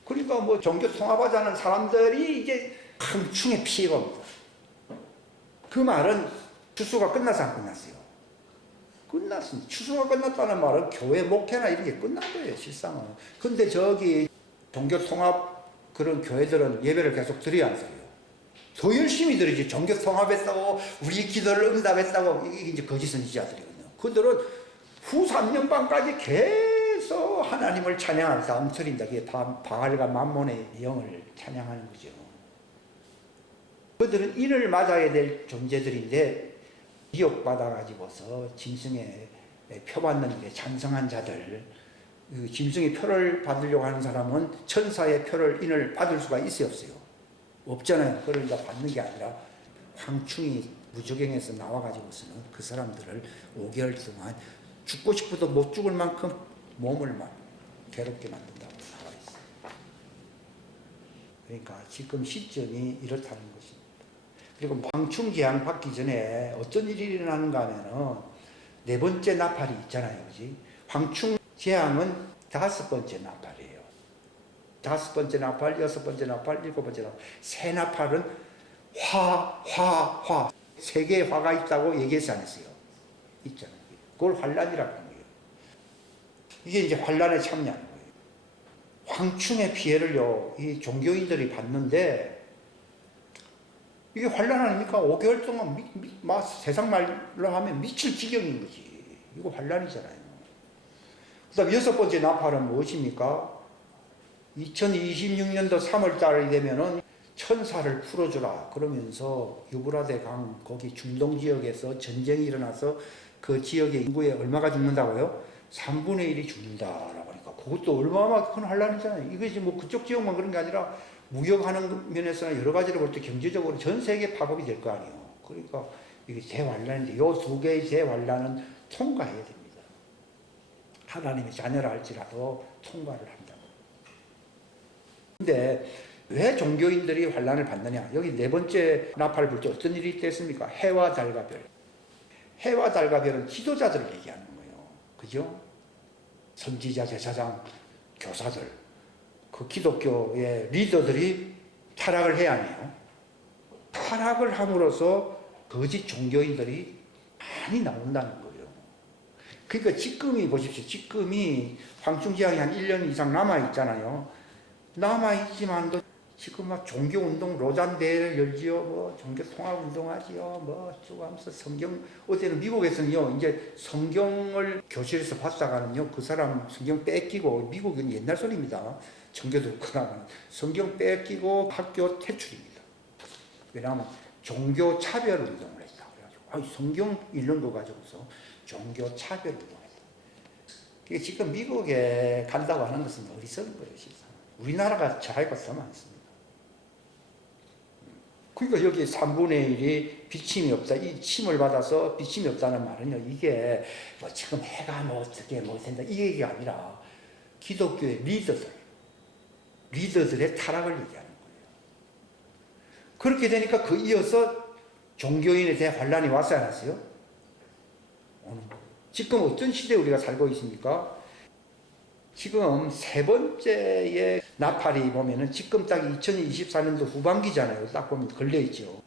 그러니까 뭐 종교 통합하자는 사람들이 이제 황충에 피해가 옵니다. 그 말은 추수가 끝나서 안 끝났어요. 끝났습니다. 추수가 끝났다는 말은 교회 목회나 이런 게 끝난 거예요, 실상은. 근데 저기 종교 통합 그런 교회들은 예배를 계속 드려야 안 드려요. 더 열심히 드리지. 종교 통합했다고, 우리 기도를 응답했다고, 이게 이제 거짓 선지자들이거든요. 그들은 후 3년반까지 계속 하나님을 찬양하는 다음 틀린다. 그게 바알과 만몬의 영을 찬양하는 거죠. 그들은 인을 맞아야 될 존재들인데 미혹받아가지고서 짐승의 표 받는 일에 찬성한 자들, 짐승의 표를 받으려고 하는 사람은 천사의 표를 인을 받을 수가 있어요, 없어요? 없잖아요. 그걸 다 받는 게 아니라 황충이 무적행에서 나와가지고서는 그 사람들을 5개월 동안 죽고 싶어도 못 죽을 만큼 몸을 막 괴롭게 만든다고 나와 있어요. 그러니까 지금 시점이 이렇다는 것입니다. 그리고 황충재앙 받기 전에 어떤 일이 일어나는가 하면은 4번째 나팔이 있잖아요. 그지? 황충재앙은 5번째 나팔이에요. 5번째 나팔, 6번째 나팔, 7번째 나팔. 새 나팔은 화. 3개의 화가 있다고 얘기해서 안 했어요. 있잖아요. 그걸 환란이라고 하는 거예요. 이게 이제 환란에 참여하는 거예요. 황충의 피해를요, 이 종교인들이 받는데, 이게 환란 아닙니까? 5개월 동안 세상 말로 하면 미칠 지경인 거지. 이거 환란이잖아요. 그 다음 6번째 나팔은 무엇입니까? 2026년도 3월 달이 되면은 천사를 풀어주라. 그러면서 유브라데 강, 거기 중동 지역에서 전쟁이 일어나서 그 지역의 인구의 얼마가 죽는다고요? 3분의 1이 죽는다라고 하니까 그것도 얼마나 큰 환란이잖아요. 이것이 뭐 그쪽 지역만 그런 게 아니라 무역하는 면에서는 여러 가지로 볼 때 경제적으로 전 세계 파급이 될 거 아니에요. 그러니까 이게 대환란인데 이 두 개의 대환란은 통과해야 됩니다. 하나님의 자녀라 할지라도 통과를 한다. 근데 왜 종교인들이 환란을 받느냐? 여기 네 번째 나팔을 불 때 어떤 일이 있겠습니까? 해와 달과 별. 해와 달과 별은 지도자들을 얘기하는 거예요. 그죠? 선지자, 제사장, 교사들, 그 기독교의 리더들이 타락을 해야 하네요. 타락을 함으로써 거짓 종교인들이 많이 나온다는 거예요. 그러니까 지금이 보십시오. 지금이 황충지향이 한 1년 이상 남아있잖아요. 남아있지만도 지금 막 종교운동 로잔대회를 열지요. 뭐 종교통합운동 하지요. 뭐 쭉 하면서 성경, 어제는 미국에서는요, 이제 성경을 교실에서 봤다가는요, 그 사람 성경 뺏기고, 미국은 옛날 소리입니다. 청교도 그나마 성경 뺏기고 학교 퇴출입니다. 왜냐하면 종교 차별 운동을 했다. 그래가지고, 성경 읽는 거 가지고서 종교 차별 운동을 했다. 지금 미국에 간다고 하는 것은 어리석은 거예요, 진짜. 우리나라가 차이가 더 많습니다. 그러니까 여기 3분의 1이 비침이 없다. 이 침을 받아서 비침이 없다는 말은요, 이게 뭐 지금 해가 뭐 어떻게 뭐 된다. 이 얘기가 아니라 기독교의 리더들의 타락을 얘기하는 거예요. 그렇게 되니까 그 이어서 종교인에 대한 환란이 왔어야 하세요? 오는 거예요. 지금 어떤 시대에 우리가 살고 있습니까? 지금 세 번째의 나팔이 보면은 지금 딱 2024년도 후반기잖아요. 딱 보면 걸려있죠.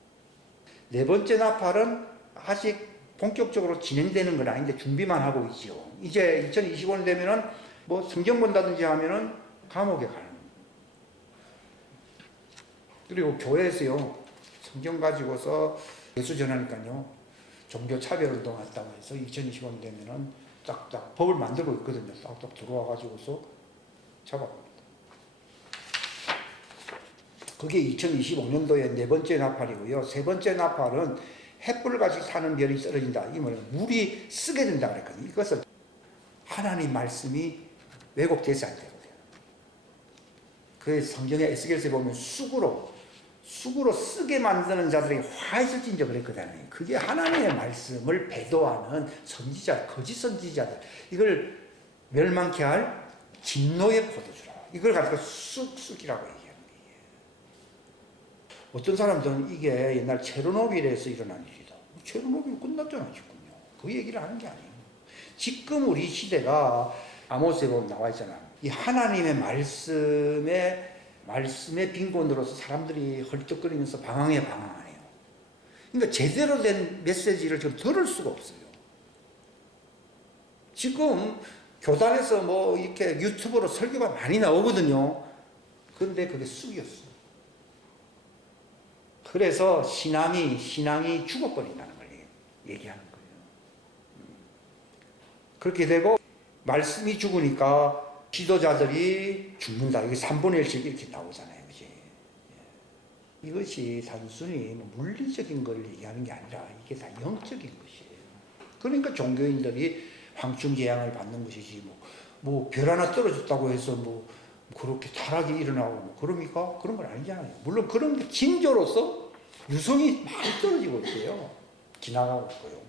네 번째 나팔은 아직 본격적으로 진행되는 건 아닌데 준비만 하고 있죠. 이제 2025년 되면은 뭐 성경 본다든지 하면은 감옥에 가는 거예요. 그리고 교회에서요, 성경 가지고서 예수 전하니까요, 종교 차별 운동 한다고 해서 2025년 되면은 딱딱 법을 만들고 있거든요. 딱딱 들어와가지고서 잡아갑니다. 그게 2025년도에 네 번째 나팔이고요. 세 번째 나팔은 햇불같이 사는 별이 떨어진다. 이 말은 물이 쓰게 된다 그랬거든요. 이것은 하나님 말씀이 왜곡돼서 안 되거든요. 그 성경의 에스겔서에 보면 쑥으로 쓰게 만드는 자들이 화해설진적 그랬거든요. 그게 하나님의 말씀을 배도하는 선지자, 거짓 선지자들. 이걸 멸망케 할 진노의 포도주라. 이걸 가지고 쑥이라고 얘기하는 거예요. 어떤 사람들은 이게 옛날 체르노빌에서 일어난 일이다. 체르노빌 끝났잖아, 지금요. 그 얘기를 하는 게 아니에요. 지금 우리 시대가 아모스에 보면 나와 있잖아. 이 하나님의 말씀의 빈곤으로서 사람들이 헐떡거리면서 방황하네요. 그러니까 제대로 된 메시지를 지금 들을 수가 없어요. 지금 교단에서 뭐 이렇게 유튜브로 설교가 많이 나오거든요. 그런데 그게 쑥이었어요. 그래서 신앙이 죽어버린다는 걸 얘기하는 거예요. 그렇게 되고 말씀이 죽으니까 지도자들이 죽는다. 이게 3분의 1씩 이렇게 나오잖아요. 그치? 이것이 단순히 물리적인 걸 얘기하는 게 아니라 이게 다 영적인 것이에요. 그러니까 종교인들이 황충재앙을 받는 것이지, 뭐 별 하나 떨어졌다고 해서 뭐 그렇게 타락이 일어나고 뭐 그럽니까? 그런 건 아니잖아요. 물론 그런 게 징조로서 유성이 많이 떨어지고 있고요. 지나가고 있고요.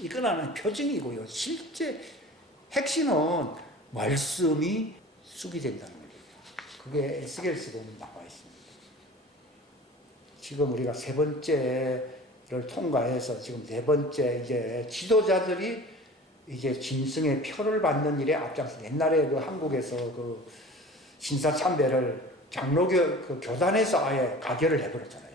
이건 하나의 표징이고요. 실제 핵심은 말씀이 쑥이 된다는 거예요. 그게 에스겔서 보면 나와 있습니다. 지금 우리가 세 번째를 통과해서 지금 네 번째 이제 지도자들이 이제 짐승의 표를 받는 일에 앞장서. 옛날에 그 한국에서 그 신사참배를 장로교 그 교단에서 아예 가결을 해버렸잖아요.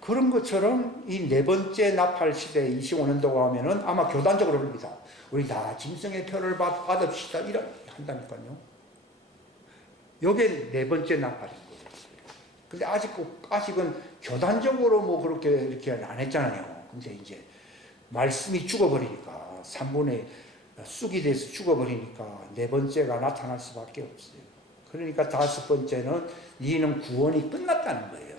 그런 것처럼 이 네 번째 나팔 시대 25년도가 하면은 아마 교단적으로 그럽니다. 우리 다 짐승의 표를 받읍시다. 이런 한다니까요. 요게 네 번째 나팔인 거예요. 근데 아직은 교단적으로 뭐 그렇게 이렇게 안 했잖아요. 근데 이제 말씀이 죽어버리니까 3분의 쑥이 돼서 죽어버리니까 네 번째가 나타날 수밖에 없어요. 그러니까 다섯 번째는 너희는 구원이 끝났다는 거예요.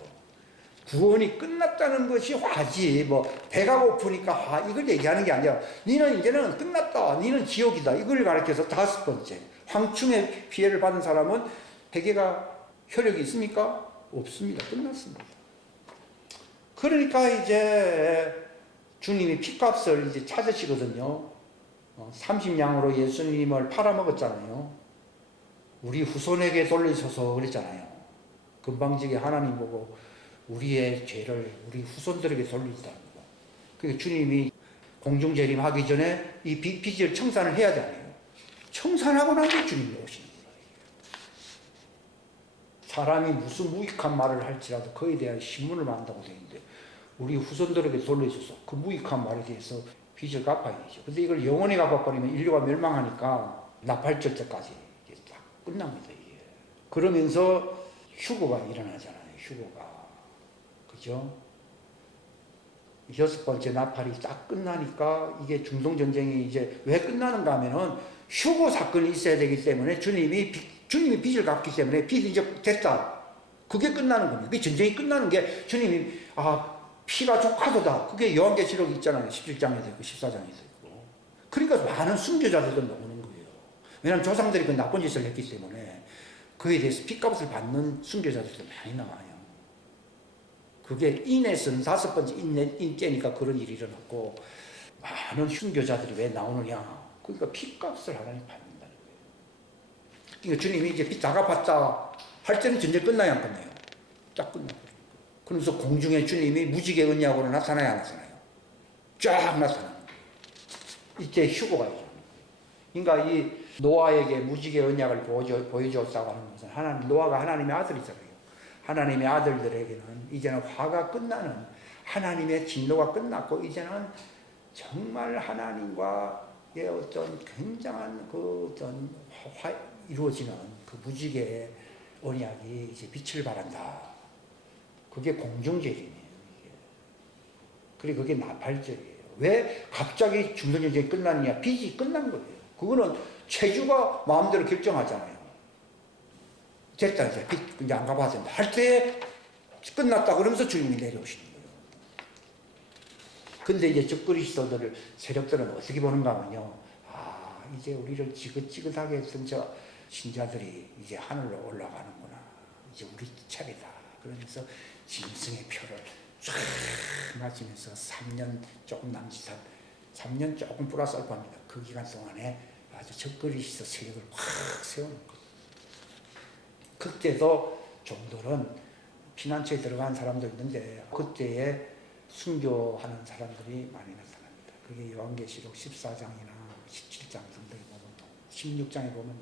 구원이 끝났다는 것이 화지, 뭐 배가 고프니까 화, 이걸 얘기하는 게 아니라 너는 이제는 끝났다, 너는 지옥이다, 이걸 가르쳐서 다섯 번째 황충의 피해를 받은 사람은 회개가 효력이 있습니까? 없습니다. 끝났습니다. 그러니까 이제 주님이 핏값을 이제 찾으시거든요. 30냥으로 예수님을 팔아먹었잖아요. 우리 후손에게 돌리셔서 그랬잖아요. 금방지게 하나님 보고 우리의 죄를 우리 후손들에게 돌리다는 거. 그러니까 주님이 공중재림하기 전에 이 빚을 청산을 해야 되잖아요. 청산하고 난 뒤에 주님이 오시는 거예요. 사람이 무슨 무익한 말을 할지라도 그에 대한 신문을 만든다고 되어 있는데 우리 후손들에게 돌려줘서 그 무익한 말에 대해서 빚을 갚아야 되죠. 근데 이걸 영원히 갚아버리면 인류가 멸망하니까 나팔절 때까지 이게 딱 끝납니다. 이게. 그러면서 휴거가 일어나잖아요. 휴거가. 그죠? 여섯 번째 나팔이 딱 끝나니까 이게 중동전쟁이 이제 왜 끝나는가 하면은 휴거 사건이 있어야 되기 때문에 주님이 빚을 갚기 때문에 빚이 이제 됐다. 그게 끝나는 겁니다. 그 전쟁이 끝나는 게 주님이 피가 족하도다. 그게 요한계시록 있잖아요. 17장에도 있고 14장에도 있고. 그러니까 많은 순교자들도 나오는 거예요. 왜냐하면 조상들이 그 나쁜 짓을 했기 때문에 그에 대해서 핏값을 받는 순교자들도 많이 나와요. 그게 인에서는 다섯 번째 인때니까 그런 일이 일어났고 많은 순교자들이 왜 나오느냐. 그러니까 핏값을 하나님 받는다는 거예요. 그러니까 주님이 이제 빚 다 갚았다 할 때는 전쟁 끝나야 안 끝나요. 딱 끝나요. 그러면서 공중에 주님이 무지개 언약으로 나타나야 안 나타나요. 쫙 나타나는 거예요. 이때 휴거가 있죠. 그러니까 이 노아에게 무지개 언약을 보여줬다고 하는 것은 노아가 하나님의 아들이잖아요. 하나님의 아들들에게는 이제는 화가 끝나는 하나님의 진노가 끝났고 이제는 정말 하나님과의 어떤 굉장한 그 어떤 이루어지는 그 무지개의 언약이 이제 빛을 발한다. 그게 공중재림이에요. 그리고 그게 나팔절이에요. 왜 갑자기 중동전쟁이 끝났느냐? 빚이 끝난 거예요. 그거는 체주가 마음대로 결정하잖아요. 됐다 이제 빚 이제 안 갚아야 된다 할 때 끝났다 그러면서 주님이 내려오시는 거예요. 근데 이제 적그리스도들을 세력들은 어떻게 보는가 하면요. 이제 우리를 지긋지긋하게 했던 저 신자들이 이제 하늘로 올라가는구나. 이제 우리 차례다. 그러면서 짐승의 표를 쫙 맞으면서 3년 조금 남짓한 3년 조금 플러스 알파입니다. 그 기간 동안에 아주 적그리스도 세력을 확 세우는 거예요. 그때도 종들은 피난처에 들어간 사람도 있는데 그때에 순교하는 사람들이 많이 나타납니다. 그게 요한계시록 14장이나 17장 정도에 보면 16장에 보면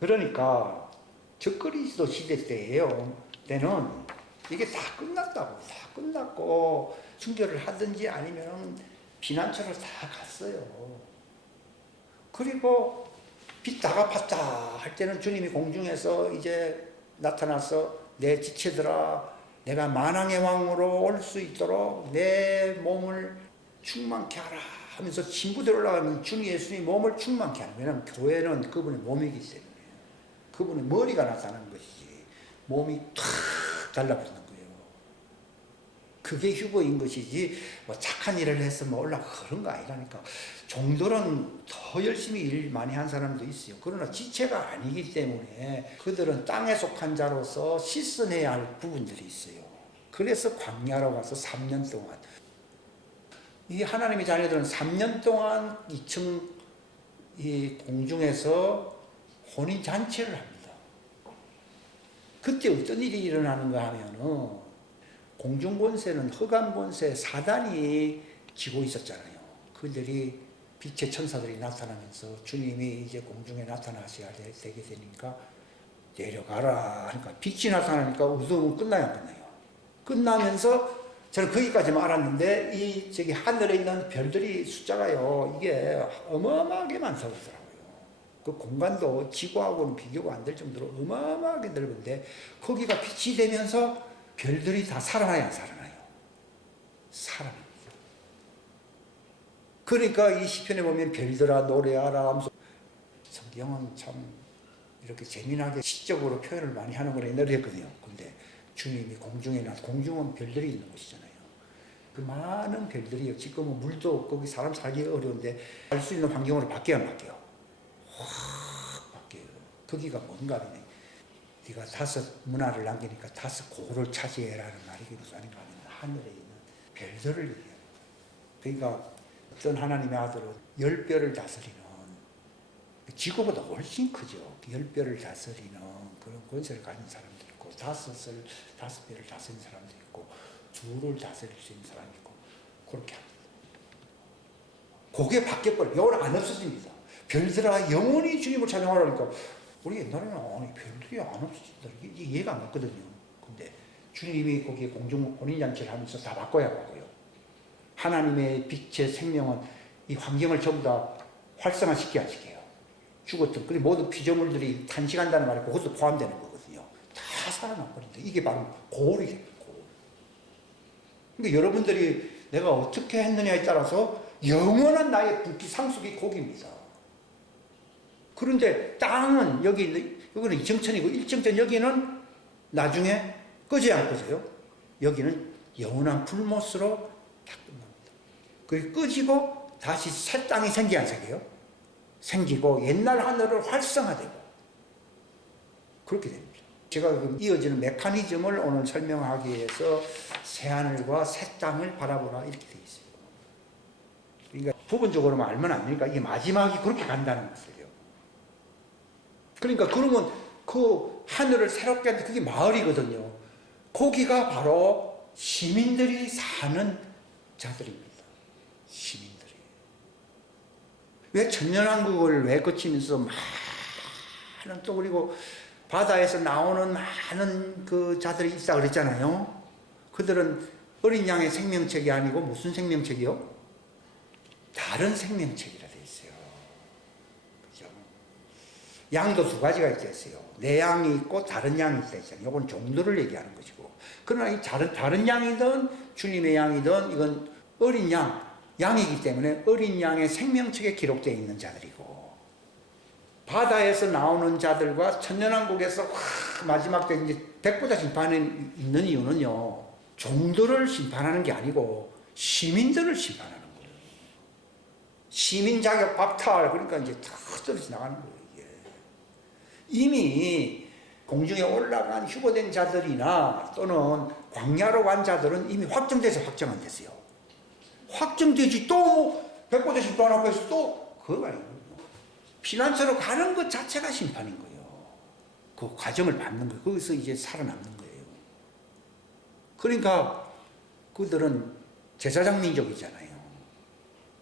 그러니까 적그리스도 시대 때는 이게 다 끝났다고. 다 끝났고 순교를 하든지 아니면 피난처를 다 갔어요. 그리고 빚 다 갚았다 할 때는 주님이 공중에서 이제 나타나서 내 지체들아 내가 만왕의 왕으로 올 수 있도록 내 몸을 충만케 하라 하면서 신부대로 올라가면 주님 예수님이 몸을 충만케 하는. 왜냐하면 교회는 그분의 몸이기 때문에 그분의 머리가 나타나는 것이지 몸이 탁 달라붙는 거예요. 그게 휴거인 것이지 뭐 착한 일을 해서 뭐 올라가 그런 거 아니라니까. 종들은 더 열심히 일 많이 한 사람도 있어요. 그러나 지체가 아니기 때문에 그들은 땅에 속한 자로서 씻어내야 할 부분들이 있어요. 그래서 광야로 가서 3년 동안 이 하나님의 자녀들은 3년 동안 2층 이 공중에서 혼인 잔치를 합니다. 그때 어떤 일이 일어나는가 하면은 공중 권세는 흑암 권세 사단이 지고 있었잖아요. 그들이 빛의 천사들이 나타나면서 주님이 이제 공중에 나타나셔야 되게 되니까 내려가라 하니까 빛이 나타나니까 어두움은 끝나요, 안 끝나요? 끝나면서 저는 거기까지만 알았는데 이 저기 하늘에 있는 별들이 숫자가요 이게 어마어마하게 많다고 하더라고요. 그 공간도 지구하고는 비교가 안 될 정도로 어마어마하게 넓은데 거기가 빛이 되면서 별들이 다 살아나요, 안 살아나요? 살아납니다. 그러니까 이 시편에 보면 별들아 노래하라 하면서 성경은 참 이렇게 재미나게 시적으로 표현을 많이 하는 걸 옛날에 했거든요. 근데 주님이 공중에 공중은 별들이 있는 곳이잖아요. 그 많은 별들이요. 지금은 물도 없고 거기 사람 살기가 어려운데 살 수 있는 환경으로 바뀌어요, 안 바뀌어요? 확 바뀌어요. 거기가 뭔가 하면 네가 5 문화를 남기니까 5 고를 차지해라는 말이 무슨 아닌가 하면 하늘에 있는 별들을 얘기해요. 그러니까 어떤 하나님의 아들은 10별을 다스리는, 지구보다 훨씬 크죠. 10별을 다스리는 그런 권세를 가진 사람도 있고, 5별을 다스리는 사람도 있고, 2를 다스릴 수 있는 사람이 있고, 그렇게 합니다. 그게 바뀌어버려. 이건 안 없어집니다. 별들아 영원히 주님을 찬양하라니까, 우리 옛날에는 아니 별들이 안 없어진다, 이게 이해가 안 갔거든요. 근데 주님이 거기에 공중 혼인잔치를 하면서 다 바꿔야 하고요. 하나님의 빛의 생명은 이 환경을 전부 다 활성화시켜야 해요. 죽었던 그 모든 피조물들이 탄식한다는 말에 그것도 포함되는 거거든요. 다 살아나버린다. 이게 바로 고울이에요. 고울. 그러니까 여러분들이 내가 어떻게 했느냐에 따라서 영원한 나의 불기 상속이 고기입니다. 그런데 땅은 여기는 이정천이고, 일정천 여기는 나중에 꺼져야 안 꺼져요. 여기는 영원한 불못으로 다 끝납니다. 그게 꺼지고 다시 새 땅이 생기 안 생겨요? 생기고 옛날 하늘을 활성화되고 그렇게 됩니다. 제가 이어지는 메커니즘을 오늘 설명하기 위해서 새 하늘과 새 땅을 바라보라 이렇게 되어 있어요. 그러니까 부분적으로만 알면 안 되니까 이게 마지막이 그렇게 간다는 것이에요. 그러니까 그러면 그 하늘을 새롭게 하는데 그게 마을이거든요. 거기가 바로 시민들이 사는 자들입니다. 시민들이. 왜 천년왕국을 왜 거치면서 많은, 또 그리고 바다에서 나오는 많은 그 자들이 있다 그랬잖아요. 그들은 어린 양의 생명책이 아니고 무슨 생명책이요? 다른 생명책이라 돼 있어요. 그죠? 양도 2가지가 있겠어요. 내 양이 있고 다른 양이 있다 있잖아요. 이건 종들을 얘기하는 것이고. 그러나 이 다른 양이든 주님의 양이든 이건 어린 양이기 때문에 어린 양의 생명책에 기록되어 있는 자들이고, 바다에서 나오는 자들과 천년왕국에서 마지막 때 이제 백보자 심판에 있는 이유는요, 종들을 심판하는 게 아니고 시민들을 심판하는 거예요. 시민 자격 박탈, 그러니까 이제 다 떨어져 나가는 거예요. 이게 이미 공중에 올라간 휴거된 자들이나 또는 광야로 간 자들은 이미 확정돼서 확정 안 됐어요. 확정되지 또 백보자 심판 앞에서 또 그거가 아니에요. 피난처로 가는 것 자체가 심판인 거예요. 그 과정을 밟는 거예요. 거기서 이제 살아남는 거예요. 그러니까 그들은 제사장 민족이잖아요.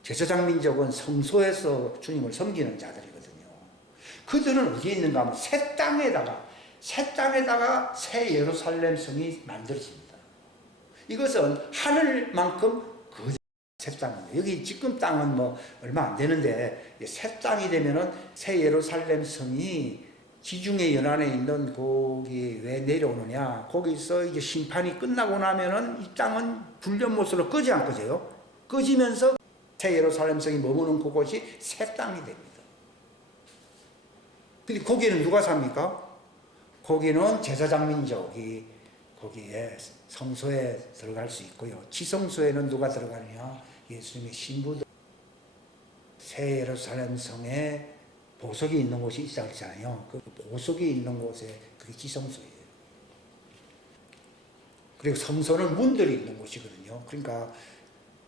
제사장 민족은 성소에서 주님을 섬기는 자들이거든요. 그들은 어디에 있는가 하면 새 땅에다가 새 예루살렘 성이 만들어집니다. 이것은 하늘만큼 새 땅입니다. 여기 지금 땅은 뭐 얼마 안 되는데 새 땅이 되면은 새 예루살렘 성이 지중해 연안에 있는 거기 왜 내려오느냐, 거기서 이제 심판이 끝나고 나면은 이 땅은 불련못으로 꺼지 안 꺼져요? 꺼지면서 새 예루살렘 성이 머무는 그곳이 새 땅이 됩니다. 근데 거기는 누가 삽니까? 거기는 제사장 민족이 거기에 성소에 들어갈 수 있고요. 지성소에는 누가 들어가느냐? 예수님의 신부들. 새 예루살렘 성에 보석이 있는 곳이 있다고 했잖아요. 그 보석이 있는 곳에 그게 지성소예요. 그리고 성소는 문들이 있는 곳이거든요. 그러니까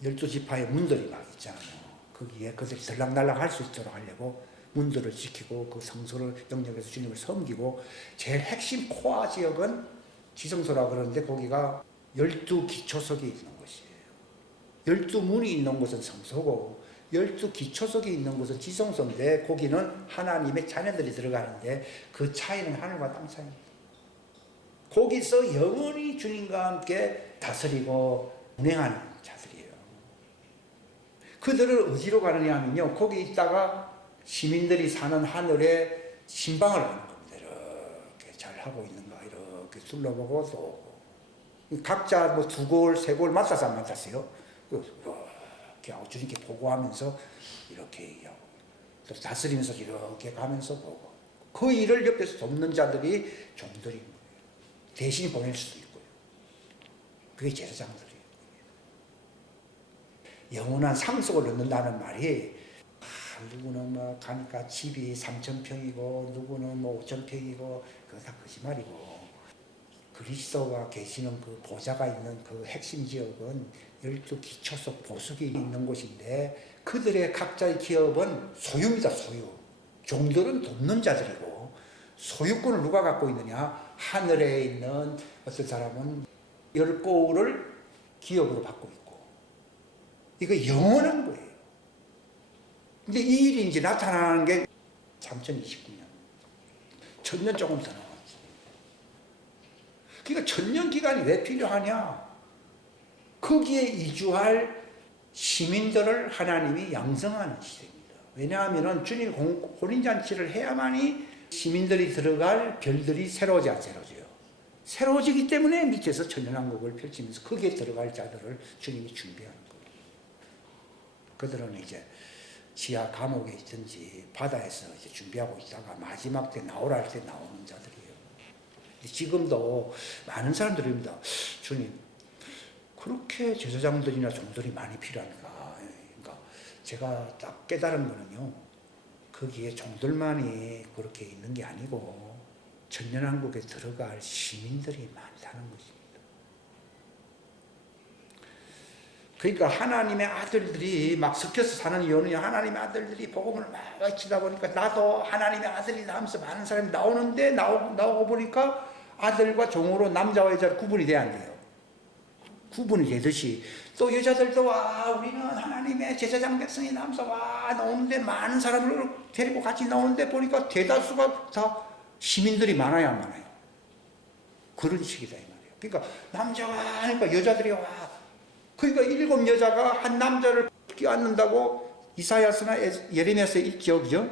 12지파의 문들이 막 있잖아요. 거기에 그들이 들락날락 할 수 있도록 하려고 문들을 지키고 그 성소를 영역에서 주님을 섬기고, 제일 핵심 코어 지역은 지성소라 그러는데 거기가 12기초석이 있는 곳이에요. 12문이 있는 곳은 성소고 12기초석이 있는 곳은 지성소인데, 거기는 하나님의 자녀들이 들어가는데 그 차이는 하늘과 땅 차이입니다. 거기서 영원히 주님과 함께 다스리고 운행하는 자들이에요. 그들을 어디로 가느냐 하면요, 거기 있다가 시민들이 사는 하늘에 신방을 하는 겁니다. 이렇게 잘 하고 있는가 이렇게 둘러보고 또 오고. 각자 뭐 2골, 3골 맡아서 안 맡았어요. 이렇게 하고 주님께 보고하면서 이렇게 얘기하고, 또 다스리면서 이렇게 가면서 보고, 그 일을 옆에서 돕는 자들이 종들인 거예요. 대신 보낼 수도 있고요. 그게 제사장들이에요. 영원한 상속을 얻는다는 말이 누구는 뭐 가니까 집이 3,000평이고 누구는 뭐 5,000평이고 그거 다 거짓말이고 그리스도가 계시는 그 보좌가 있는 그 핵심 지역은 12기초속 보석이 있는 곳인데 그들의 각자의 기업은 소유입니다. 소유. 종들은 돕는 자들이고 소유권을 누가 갖고 있느냐? 하늘에 있는 어떤 사람은 10고울을 기업으로 받고 있고 이거 영원한 거예요. 근데 이 일이 이제 나타나는 게 3029년. 1000년 조금 더 남았지. 그러니까 1000년 기간이 왜 필요하냐? 거기에 이주할 시민들을 하나님이 양성하는 시대입니다. 왜냐하면 주님이 혼인잔치를 해야만이 시민들이 들어갈 별들이 새로워져요. 새로워지기 때문에 밑에서 천연왕국을 펼치면서 거기에 들어갈 자들을 주님이 준비하는 거예요. 그들은 이제 지하 감옥에 있든지 바다에서 이제 준비하고 있다가 마지막 때 나오라 할 때 나오는 자들이에요. 지금도 많은 사람들입니다. 주님, 그렇게 제사장들이나 종들이 많이 필요합니까? 그러니까 제가 딱 깨달은 거는요, 거기에 종들만이 그렇게 있는 게 아니고 천년왕국에 들어갈 시민들이 많다는 것입니다. 그러니까 하나님의 아들들이 막 섞여서 사는 이유는 하나님의 아들들이 복음을 막 외치다 보니까 나도 하나님의 아들이다 하면서 많은 사람이 나오는데 나오고 보니까 아들과 종으로 남자와 여자 구분이 돼야 안 돼요. 구분이 되듯이 또 여자들도 와 우리는 하나님의 제사장 백성이 나면서 와 나오는데 많은 사람을 데리고 같이 나오는데 보니까 대다수가 다 시민들이 많아야 안 많아요. 그런 식이다 이 말이에요. 그러니까 남자가 하니까 여자들이 와 그러니까 7 여자가 한 남자를 끼얹는다고 이사야서나 예레미야서에 있죠. 그죠?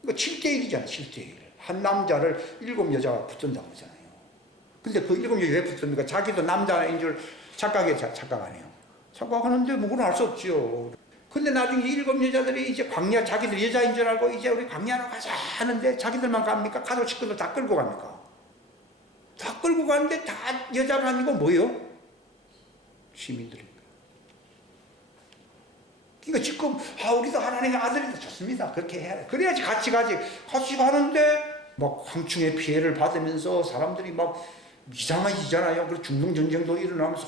그러니까 7대1이잖아. 7대1. 한 남자를 7 여자가 붙든다고 하잖아요. 근데 그 7 여자 왜 붙습니까? 자기도 남자인 줄 착각하네요. 착각하는데 뭐 그건 알 수 없지요. 근데 나중에 7 여자들이 이제 광야 자기들 여자인 줄 알고 이제 우리 광야로 가자 하는데 자기들만 갑니까? 가족 식구들 다 끌고 갑니까? 다 끌고 가는데 다 여자가 아니고 뭐예요? 시민들입니다. 그러니까 지금 우리도 하나님의 아들이다 좋습니다. 그렇게 해야 돼. 그래야지 같이 가지. 같이 가는데 막 황충의 피해를 받으면서 사람들이 막 이상해지잖아요. 그리고 중동 전쟁도 일어나면서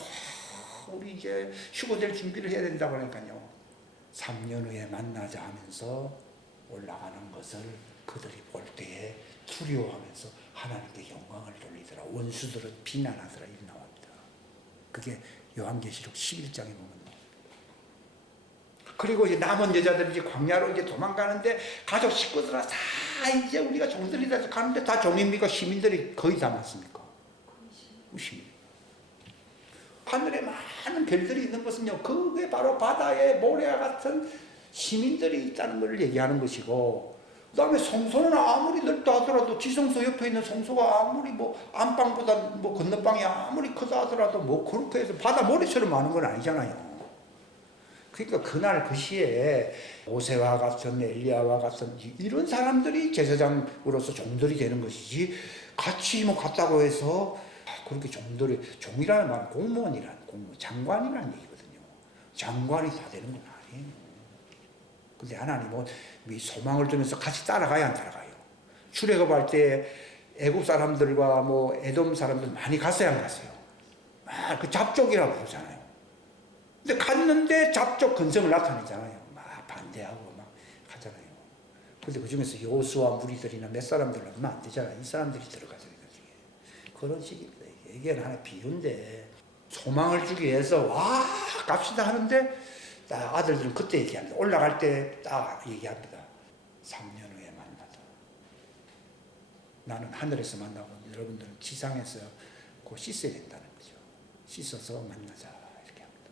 우리 이제 휴거될 준비를 해야 된다고 하니까요. 3년 후에 만나자 하면서 올라가는 것을 그들이 볼 때에 두려워하면서 하나님께 영광을 돌리더라. 원수들은 비난하더라. 이렇게 나옵니다. 그게 요한계시록 11장에 보면 나옵니다. 그리고 이제 남은 여자들이 이제 광야로 이제 도망가는데 가족 식구들아 다 이제 우리가 종들이다 가는데 다 종입니까? 시민들이 거의 다 많습니까? 시민. 하늘에 많은 별들이 있는 것은요, 그게 바로 바다에 모래와 같은 시민들이 있다는 걸 얘기하는 것이고, 그 다음에 성소는 아무리 넓다 하더라도 지성소 옆에 있는 성소가 아무리 뭐 안방보다 뭐 건너방이 아무리 크다 하더라도 뭐 그렇게 해서 바다 모래처럼 많은 건 아니잖아요. 그러니까 그날 그 시에 모세와 같은 엘리야와 같은 이런 사람들이 제사장으로서 종들이 되는 것이지 같이 뭐 갔다고 해서 그렇게 종이라는 말은 공무원이라는 장관이라는 얘기거든요. 장관이 다 되는 건 아니에요. 근데 하나님은 소망을 두면서 같이 따라가야 안 따라가요. 출애굽할 때 애굽 사람들과 뭐 에돔 사람들 많이 갔어요, 안 갔어요? 그 잡족이라고 그러잖아요. 근데 갔는데 잡족 근성을 나타내잖아요. 막 반대하고 막 하잖아요. 근데 그 중에서 여호수아 무리들이나 몇 사람들 하면 안 되잖아요. 이 사람들이 들어가잖아요. 그런 식입니다. 이게 하나의 비유인데 소망을 주기 위해서 와 갑시다 하는데 아들들은 그때 얘기합니다. 올라갈 때 딱 얘기합니다. 3년 후에 만나자. 나는 하늘에서 만나고 여러분들은 지상에서 곧 씻어야 된다는 거죠. 씻어서 만나자 이렇게 합니다.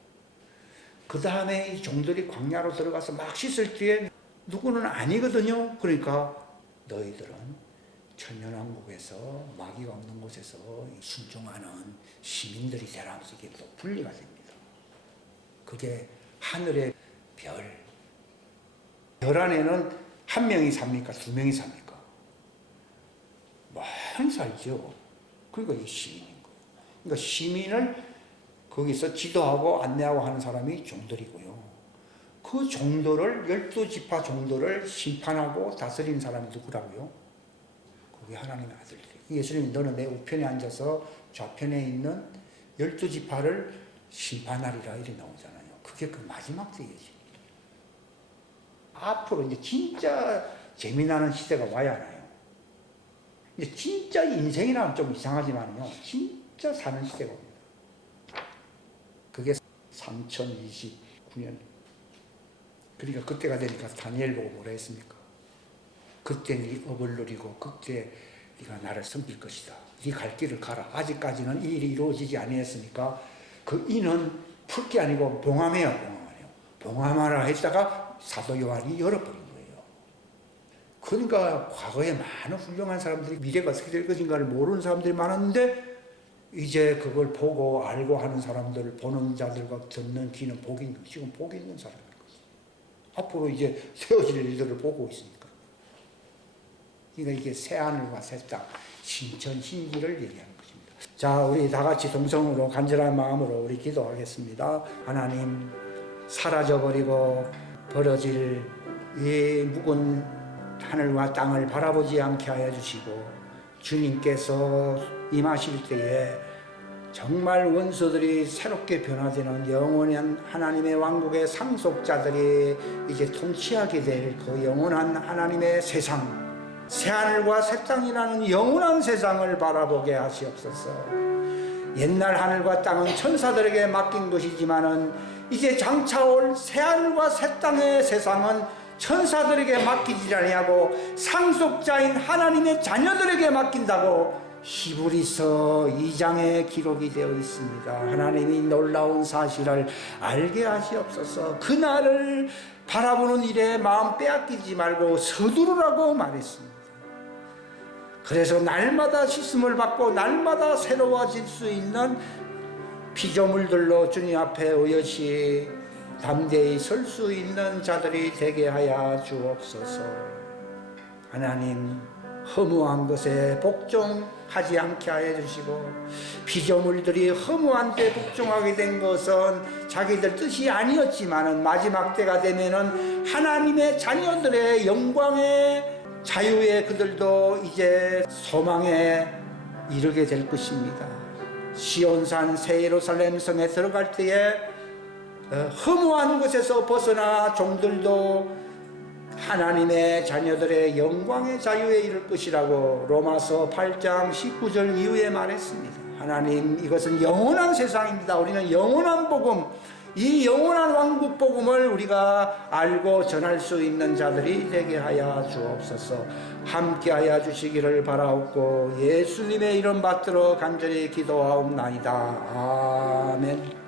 그 다음에 이 종들이 광야로 들어가서 막 씻을 때에 누구는 아니거든요. 그러니까 너희들은 천년왕국에서 마귀가 없는 곳에서 순종하는 시민들이 되라면서 이게 또 분리가 됩니다. 그게 하늘의 별. 별 안에는 1명이 삽니까? 2명이 삽니까? 많이 살죠. 그러니까 이게 시민인 거예요. 그러니까 시민을 거기서 지도하고 안내하고 하는 사람이 종들이고요. 그 종들을 12지파 종들을 심판하고 다스리는 사람이 누구라고요? 그게 하나님의 아들이에요. 예수님이 너는 내 우편에 앉아서 좌편에 있는 12지파를 심판하리라 이렇게 나오잖아요. 그게 그 마지막 때예요. 앞으로 이제 진짜 재미나는 시대가 와야 하나요? 이제 진짜 인생이라면 좀 이상하지만요. 진짜 사는 시대가 옵니다. 그게 3029년. 그러니까 그때가 되니까 다니엘 보고 뭐라 했습니까? 그때 네 업을 누리고 그때 네가 나를 섬길 것이다. 네 갈 길을 가라. 아직까지는 이 일이 이루어지지 아니했으니까 그 이는 풀 게 아니고 봉함해요. 봉함하래요. 봉함하라 했다가 사도 요한이 열어버린 거예요. 그러니까 과거에 많은 훌륭한 사람들이 미래가 어떻게 될 것인가를 모르는 사람들이 많았는데 이제 그걸 보고 알고 하는 사람들, 보는 자들과 듣는 귀는 복이 있는, 지금 복이 있는 사람인 거죠. 앞으로 이제 세워질 일들을 보고 있으니까. 그러니까 이게 새하늘과 새 땅, 신천신기를 얘기하는 것입니다. 자, 우리 다 같이 동성으로 간절한 마음으로 우리 기도하겠습니다. 하나님, 사라져버리고 벌어질 이 묵은 하늘과 땅을 바라보지 않게 하여 주시고 주님께서 임하실 때에 정말 원수들이 새롭게 변화되는 영원한 하나님의 왕국의 상속자들이 이제 통치하게 될 그 영원한 하나님의 세상, 새하늘과 새 땅이라는 영원한 세상을 바라보게 하시옵소서. 옛날 하늘과 땅은 천사들에게 맡긴 것이지만은 이제 장차 올 새하늘과 새 땅의 세상은 천사들에게 맡기지 아니하고 상속자인 하나님의 자녀들에게 맡긴다고 히브리서 2장에 기록이 되어 있습니다. 하나님이 놀라운 사실을 알게 하시옵소서. 그날을 바라보는 일에 마음 빼앗기지 말고 서두르라고 말했습니다. 그래서 날마다 씻음을 받고 날마다 새로워질 수 있는 피조물들로 주님 앞에 오여시 담대히 설 수 있는 자들이 되게 하여 주옵소서. 하나님, 허무한 것에 복종하지 않게 하여 주시고 피조물들이 허무한 데 복종하게 된 것은 자기들 뜻이 아니었지만은 마지막 때가 되면은 하나님의 자녀들의 영광의 자유에 그들도 이제 소망에 이르게 될 것입니다. 시온산 새 예루살렘 성에 들어갈 때에 허무한 것에서 벗어나 종들도 하나님의 자녀들의 영광의 자유에 이를 것이라고 로마서 8장 19절 이후에 말했습니다. 하나님, 이것은 영원한 세상입니다. 우리는 영원한 복음, 이 영원한 왕국 복음을 우리가 알고 전할 수 있는 자들이 되게 하여 주옵소서. 함께 하여 주시기를 바라옵고 예수님의 이름 받들어 간절히 기도하옵나이다. 아멘.